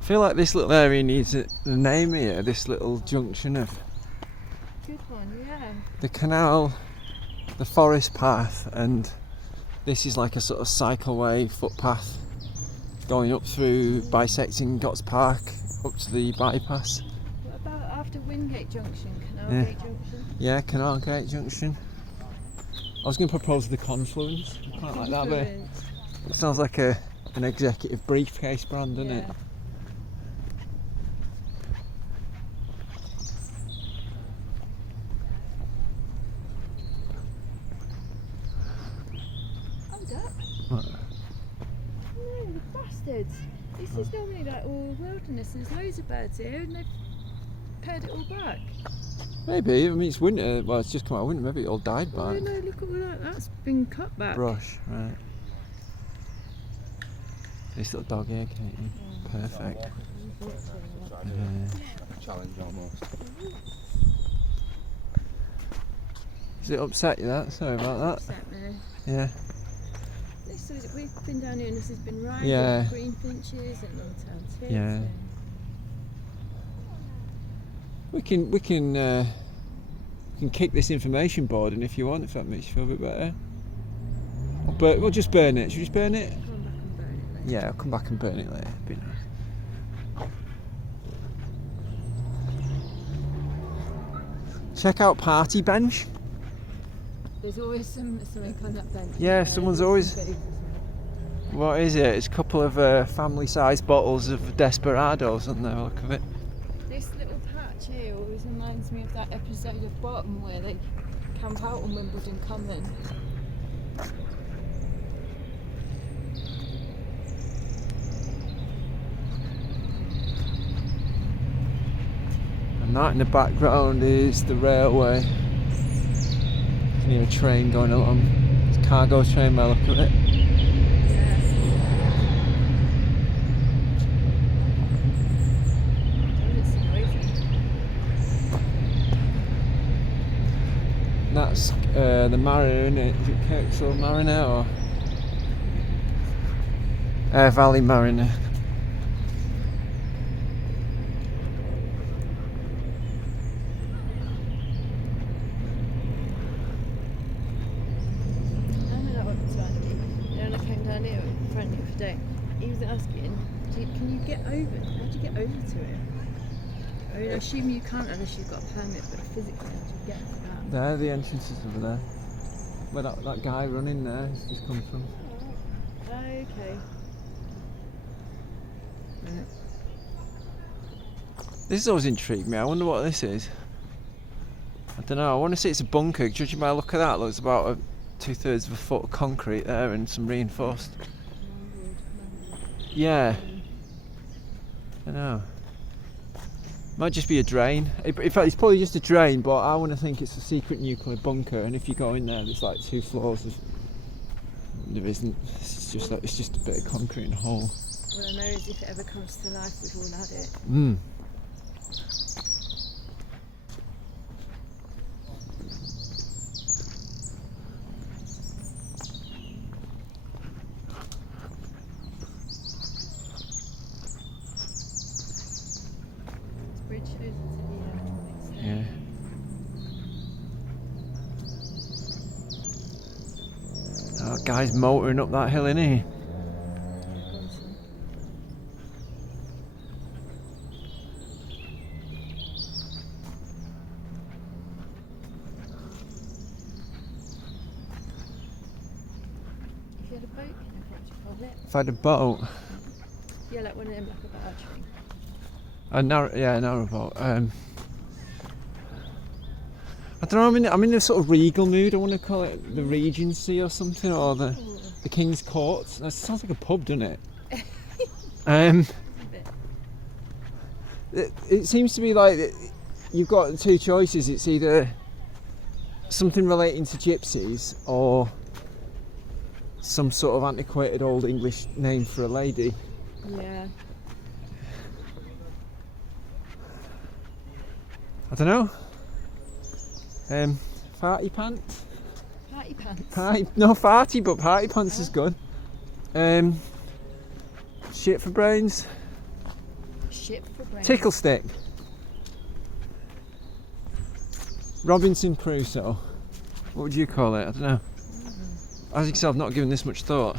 I feel like this little area needs a name here, this little junction of Good one, yeah. the canal, the forest path, and this is like a sort of cycleway footpath going up through, bisecting Gotts Park up to the bypass. What about after Wingate Junction, Canal Yeah. Gate Junction? Yeah, Canal Gate Junction. I was going to propose the confluence. I quite like that, but Confluence. it sounds like an executive briefcase brand, doesn't it? Yeah. Hold up. What? No, the bastards. This is normally like all wilderness and there's loads of birds here and they've pared it all back. Maybe, I mean it's winter, well it's just come out of winter, maybe it all died Oh back. no, look at all that, that's been cut back. Brush, right. This little dog here, Katie. Perfect. Yeah. Challenge almost. Does it upset you that? Sorry about that. Upset me. Yeah. This is, we've been down here and this has been right Yeah. with greenfinches and long-tailed tits. Yeah. And We can kick this information board in if you want, if that makes you feel a bit better. We'll just burn it. Should we just burn it? come back and burn it later. Yeah, I'll come back and burn it later. Be nice. Check out Party Bench. There's always something on that bench. Yeah, someone's always- What is it? It's a couple of family-sized bottles of Desperados on there, look of it. This little patch here always reminds me of that episode of Bottom where they camp out on Wimbledon Common. And that in the background is the railway. You can hear a train going along. It's a cargo train by the look of it. Yeah. Oh, it's noisy. That's the Mariner, isn't it? Is it Kirksall Mariner or Air Valley Mariner? He was asking, can you get over? How do you get over to it? I mean, I assume you can't unless you've got a permit, but physically, how do you get to that? There, the entrance is over there. Where that guy running there has just come from. Oh, okay. Yeah. This has always intrigued me. I wonder what this is. I don't know. I want to say it's a bunker. Judging by the look of that, it looks about 2/3 of a foot of concrete there and some reinforced. Yeah. I know. Might just be a drain. In fact, it's probably just a drain, but I want to think it's a secret nuclear bunker. And if you go in there, there's like 2 floors. There isn't. It's just a bit of concrete and a hole. All I know is if it ever comes to life, we've all had it. Mm. Bridge shows it to the Yeah. Oh, guy's motoring up that hill, isn't he? If you had a boat, what would you call it? If I had a boat, Yeah, like one of them, like a barge thing. a narrowboat. I don't know. I'm in a sort of regal mood. I want to call it the Regency or something, or the King's Court. That sounds like a pub, doesn't it? It seems to be like you've got 2 choices. It's either something relating to gypsies or some sort of antiquated old English name for a lady. Yeah. I don't know. Farty pants? Party pants. No farty, but party pants is good. Shit for brains. Shit for brains. Tickle stick. Robinson Crusoe. What would you call it? I don't know. As you can tell, I've not given this much thought. I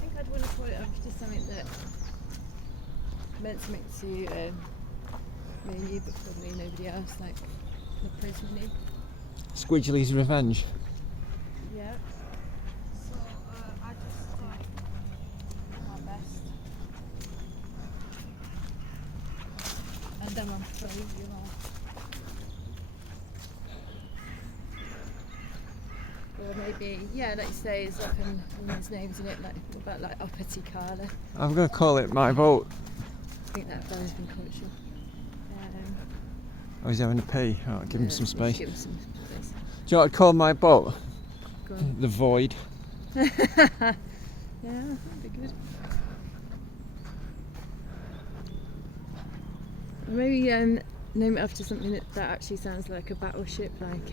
think I'd want to call it after something that meant something to me and you, but probably nobody else, like the Prismany. Squidgely's Revenge. Yeah. So I just do my best. And then I'm afraid you are. Or maybe, yeah, like you say, it's often women's names in it, like what about like Uppity Carla. I'm going to call it My Boat. I think that fella's been cultural. Oh, he's having a pee. Oh, give him some space. Give him some space. Do you know what I'd call my boat? Go on. The Void. Yeah, that'd be good. Maybe name it after something that actually sounds like a battleship, like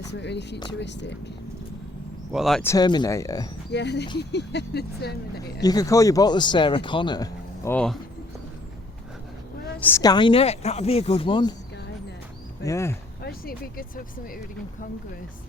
something really futuristic. What, like Terminator? Yeah, the Terminator. You could call your boat the Sarah Connor. Or Skynet, that'd be a good one. Skynet. But Yeah. I just think it'd be good to have something really incongruous.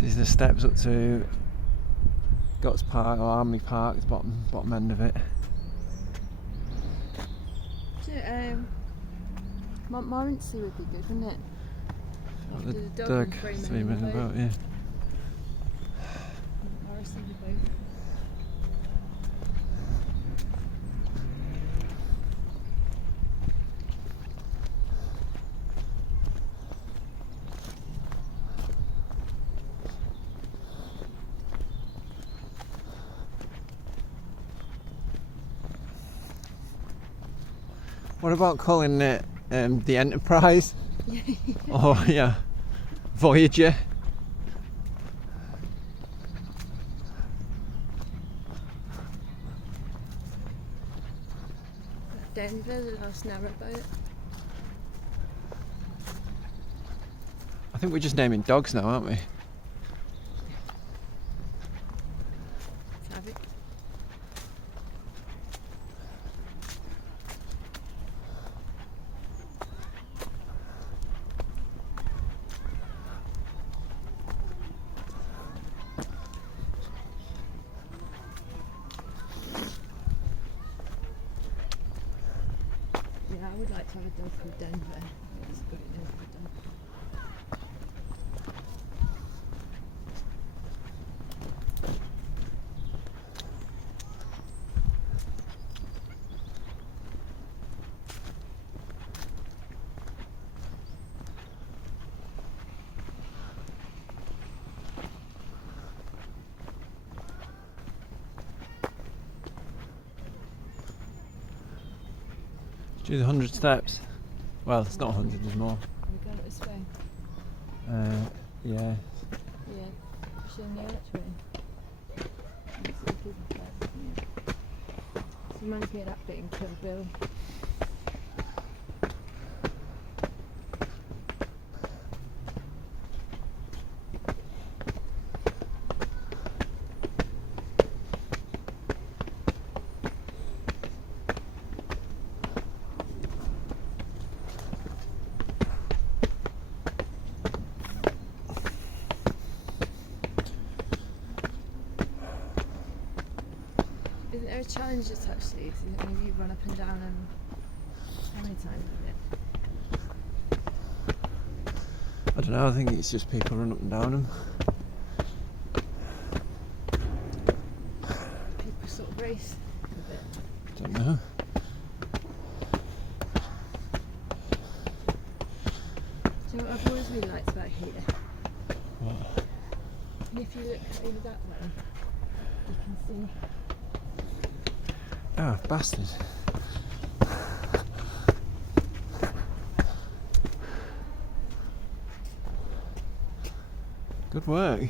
These are the steps up to Gotts Park or Armley Park, the bottom end of it. Montmorency would be good, wouldn't it? After The the dog and Freeman swimming and the boat. about, yeah. Morris and the boat. What about calling it the Enterprise? Oh yeah, Voyager. Denver, the last narrowboat. I think we're just naming dogs now, aren't we? Let's have it. Yeah, I would like to have a dog called Denver. It's a great name for a dog. Do the 100 steps. Well, it's not 100, there's more. We go this way. Yeah. Yeah. Pushing the archway. It reminds me of that bit in Kill Bill. Isn't there a challenge attached to these? Isn't it when you run up and down them? How many times is it? I don't know, I think it's just people run up and down them. People sort of race a bit. Don't know. Do you know what I've always really liked about here? What? And if you look over that way, you can see. Oh, bastard. Good work.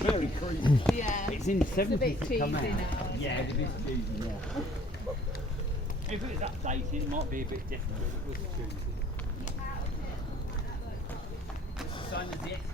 Very creepy. Yeah. It's in the 70s It's a bit it come out. cheesy now, isn't Yeah, it? it is cheesy now. If it was updated, it might be a bit different, but it was cheesy. It's the same as the Exorcist.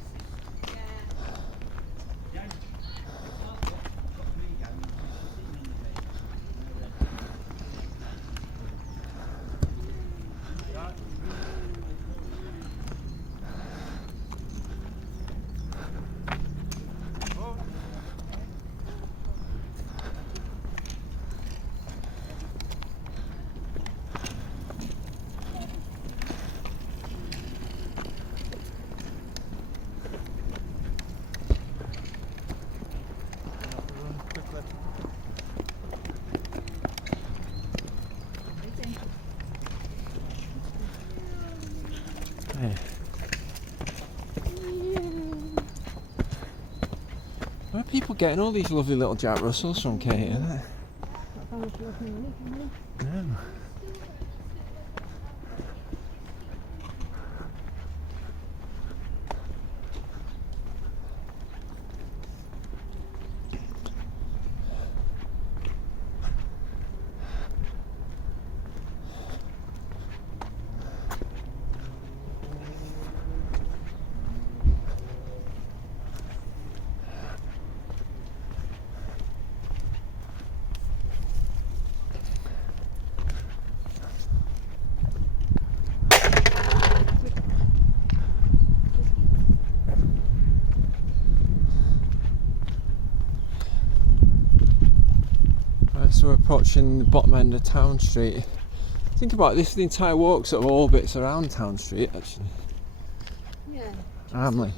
Yeah. Where are people getting all these lovely little Jack Russells from, Kate? Isn't it? No. So we're approaching the bottom end of Town Street. Think about this, the entire walk sort of orbits around Town Street actually. Yeah. Armley.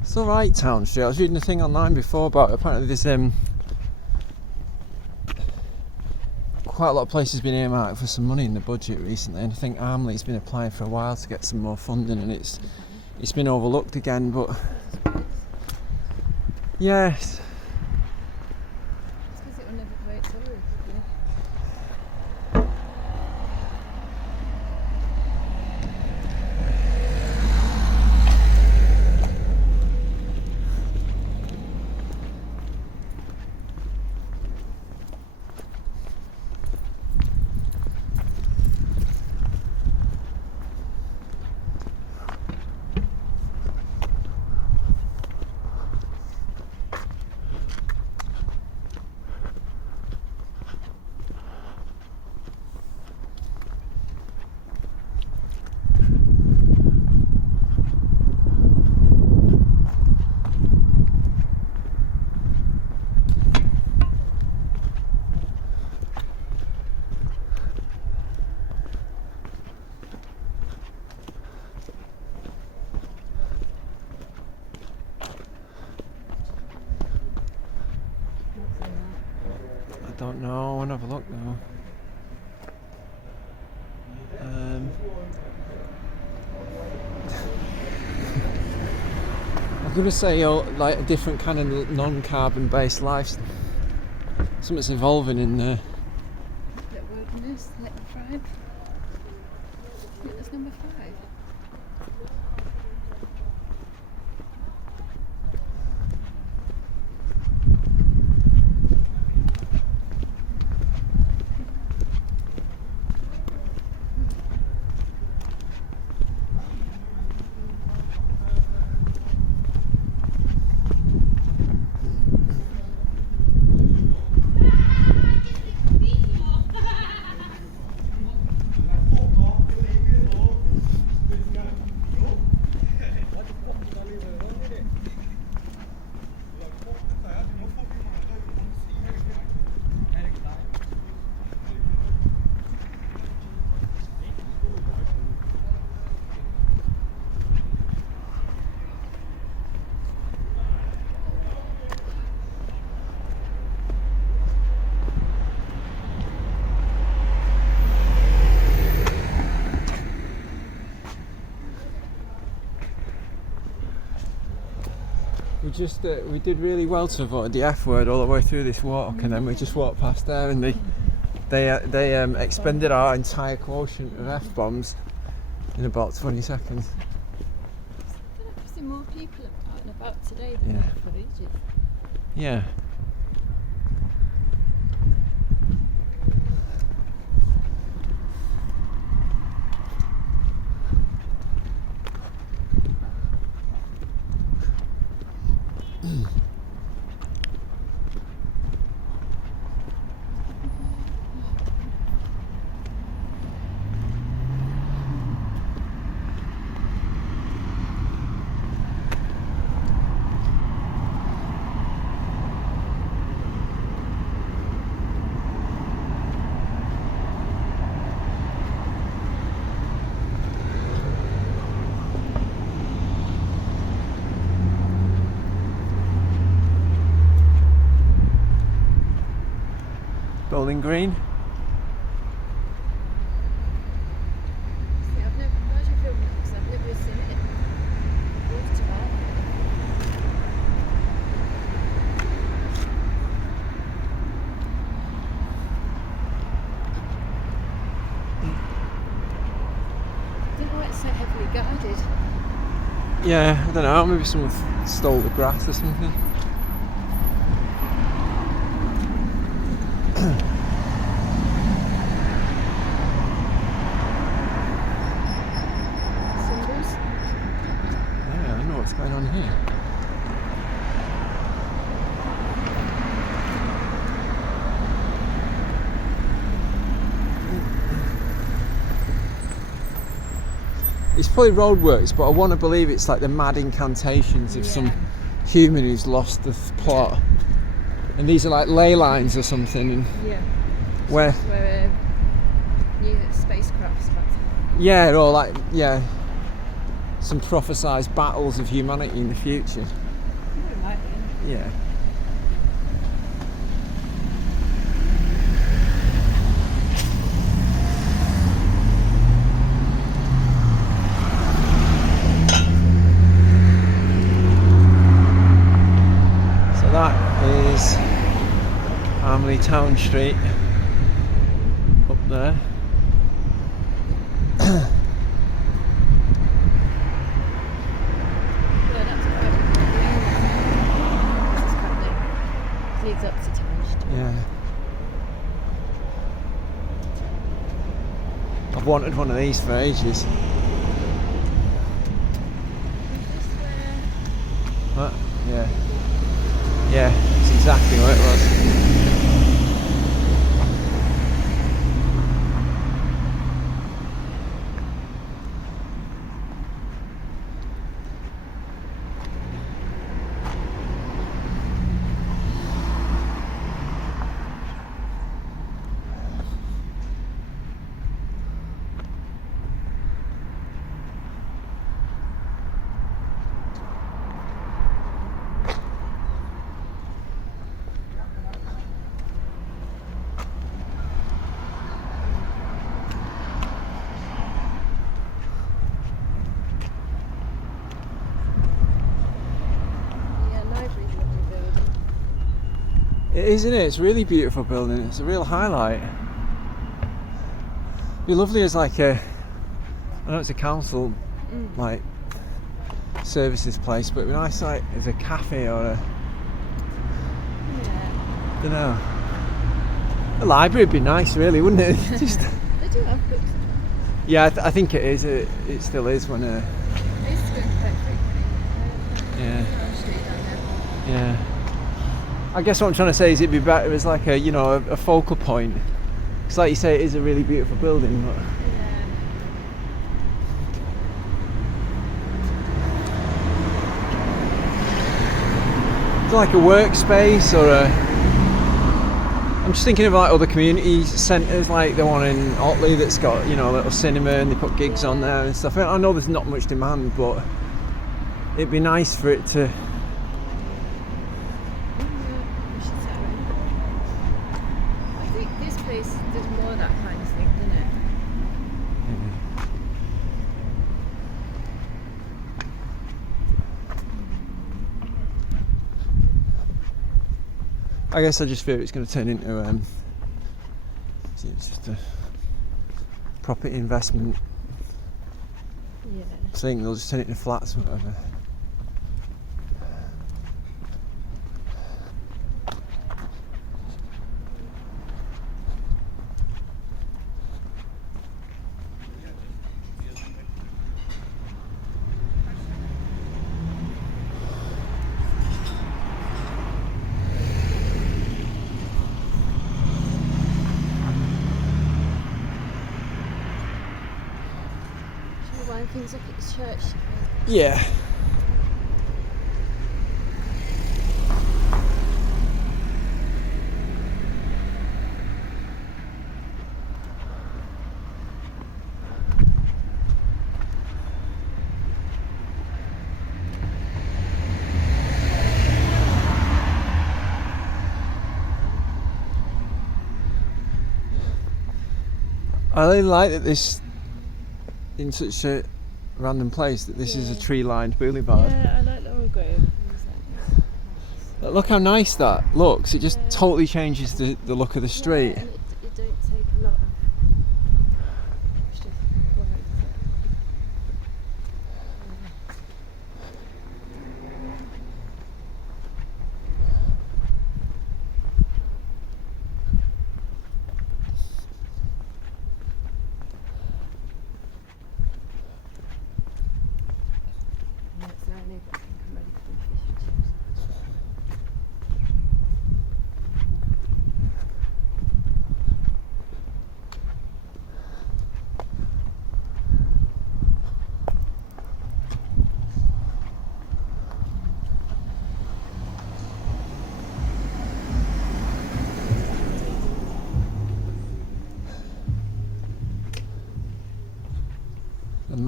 It's alright, Town Street. I was reading a thing online before about it. Apparently there's quite a lot of places been earmarked for some money in the budget recently, and I think Armley's been applying for a while to get some more funding, and it's been overlooked again. But yes, It's because it will never go its own, probably. I don't know. I'll have a look now. I'm gonna say like a different kind of non-carbon based life. Something's evolving in there. Let wilderness, let them thrive. Yeah, that's number 5. We did really well to avoid the F word all the way through this walk, and then we just walked past there, and they expended our entire quotient of F bombs in about 20 seconds. I feel like I've seen more people out and about today than Yeah. I have for ages. Yeah. Bowling Green. See, I've never, why do you film that? Because I've never seen it. Water park. I don't know why it's so heavily guarded. Yeah, I don't know, maybe someone stole the grass or something. Symbols. Yeah, I don't know what's going on here. probably roadworks, but I want to believe it's like the mad incantations of some human who's lost the plot. And these are like ley lines or something. And Yeah. where new spacecraft's about to. yeah, or like some prophesized battles of humanity in the future. It might be. Yeah. So that is Armley Town Street up there. Yeah, that's quite big. Leads up to Town Street. Yeah. I've wanted one of these for ages. Is this where? What? Yeah. Yeah, it's exactly what it was. Yeah, library's a lovely building. It is, isn't it? It's a really beautiful building. It's a real highlight. It'd be lovely as like I know it's a council like services place, but it'd be nice like as a cafe or a Yeah. don't know. A library would be nice, really, wouldn't it? Just They do have books. yeah, I think it is. It still is when I used to go quite frequently. yeah. Town Street down there. Yeah. I guess what I'm trying to say is it'd be better as like a focal point. Because like you say, it is a really beautiful building, but Yeah. it's like a workspace or a. I'm just thinking of like other community centres, like the one in Otley that's got a little cinema and they put gigs on there and stuff. I know there's not much demand, but it'd be nice for it to. I think this place does more of that kind of thing, doesn't it? I guess I just fear it's going to turn into it's just a property investment Yeah. thing. They'll just turn it into flats or whatever. Should we wind things up at the church? Yeah. I really like that this, in such a random place, that this is a tree-lined boulevard. Yeah, I like Laurel Grove. Look how nice that looks. It just totally changes the look of the street. Yeah, and it don't take a lot of extra work. Yeah, it's early, but I think I'm ready for the fish and chips.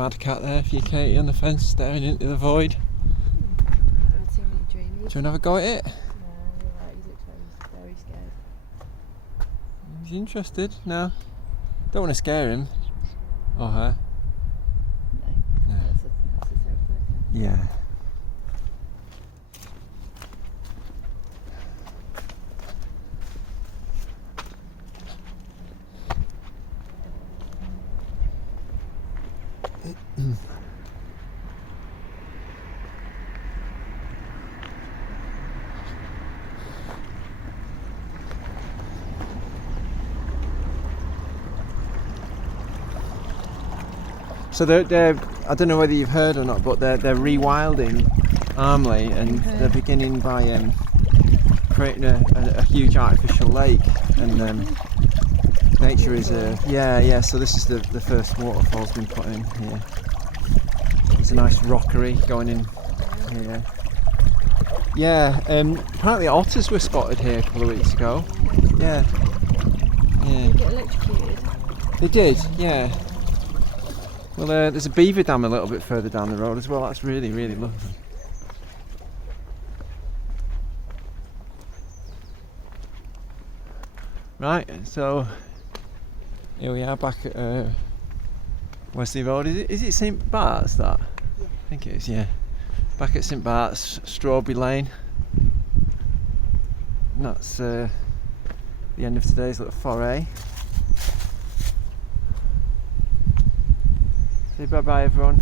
mad cat there for you, Katie, on the fence staring into the void. I'd too many dreamies. Do you want to have a go at it? No, you're right, he looks very scared. He's interested. No. Don't want to scare him. Or her. No. No. That's a terrified cat. Yeah. So they're I don't know whether you've heard or not, but they're rewilding Armley, and they're beginning by creating a huge artificial lake and nature reserve. Yeah. So this is the first waterfall's been put in here. There's a nice rockery going in here. Yeah. Apparently otters were spotted here a couple of weeks ago. Yeah. They get electrocuted. They did. Yeah. Well, there's a beaver dam a little bit further down the road as well. That's really, really lovely. Right, so here we are back at Wesley Road. Is it St Bart's that? Yeah. I think it is, yeah. Back at St Bart's, Strawberry Lane. And that's the end of today's little foray. Say bye bye everyone.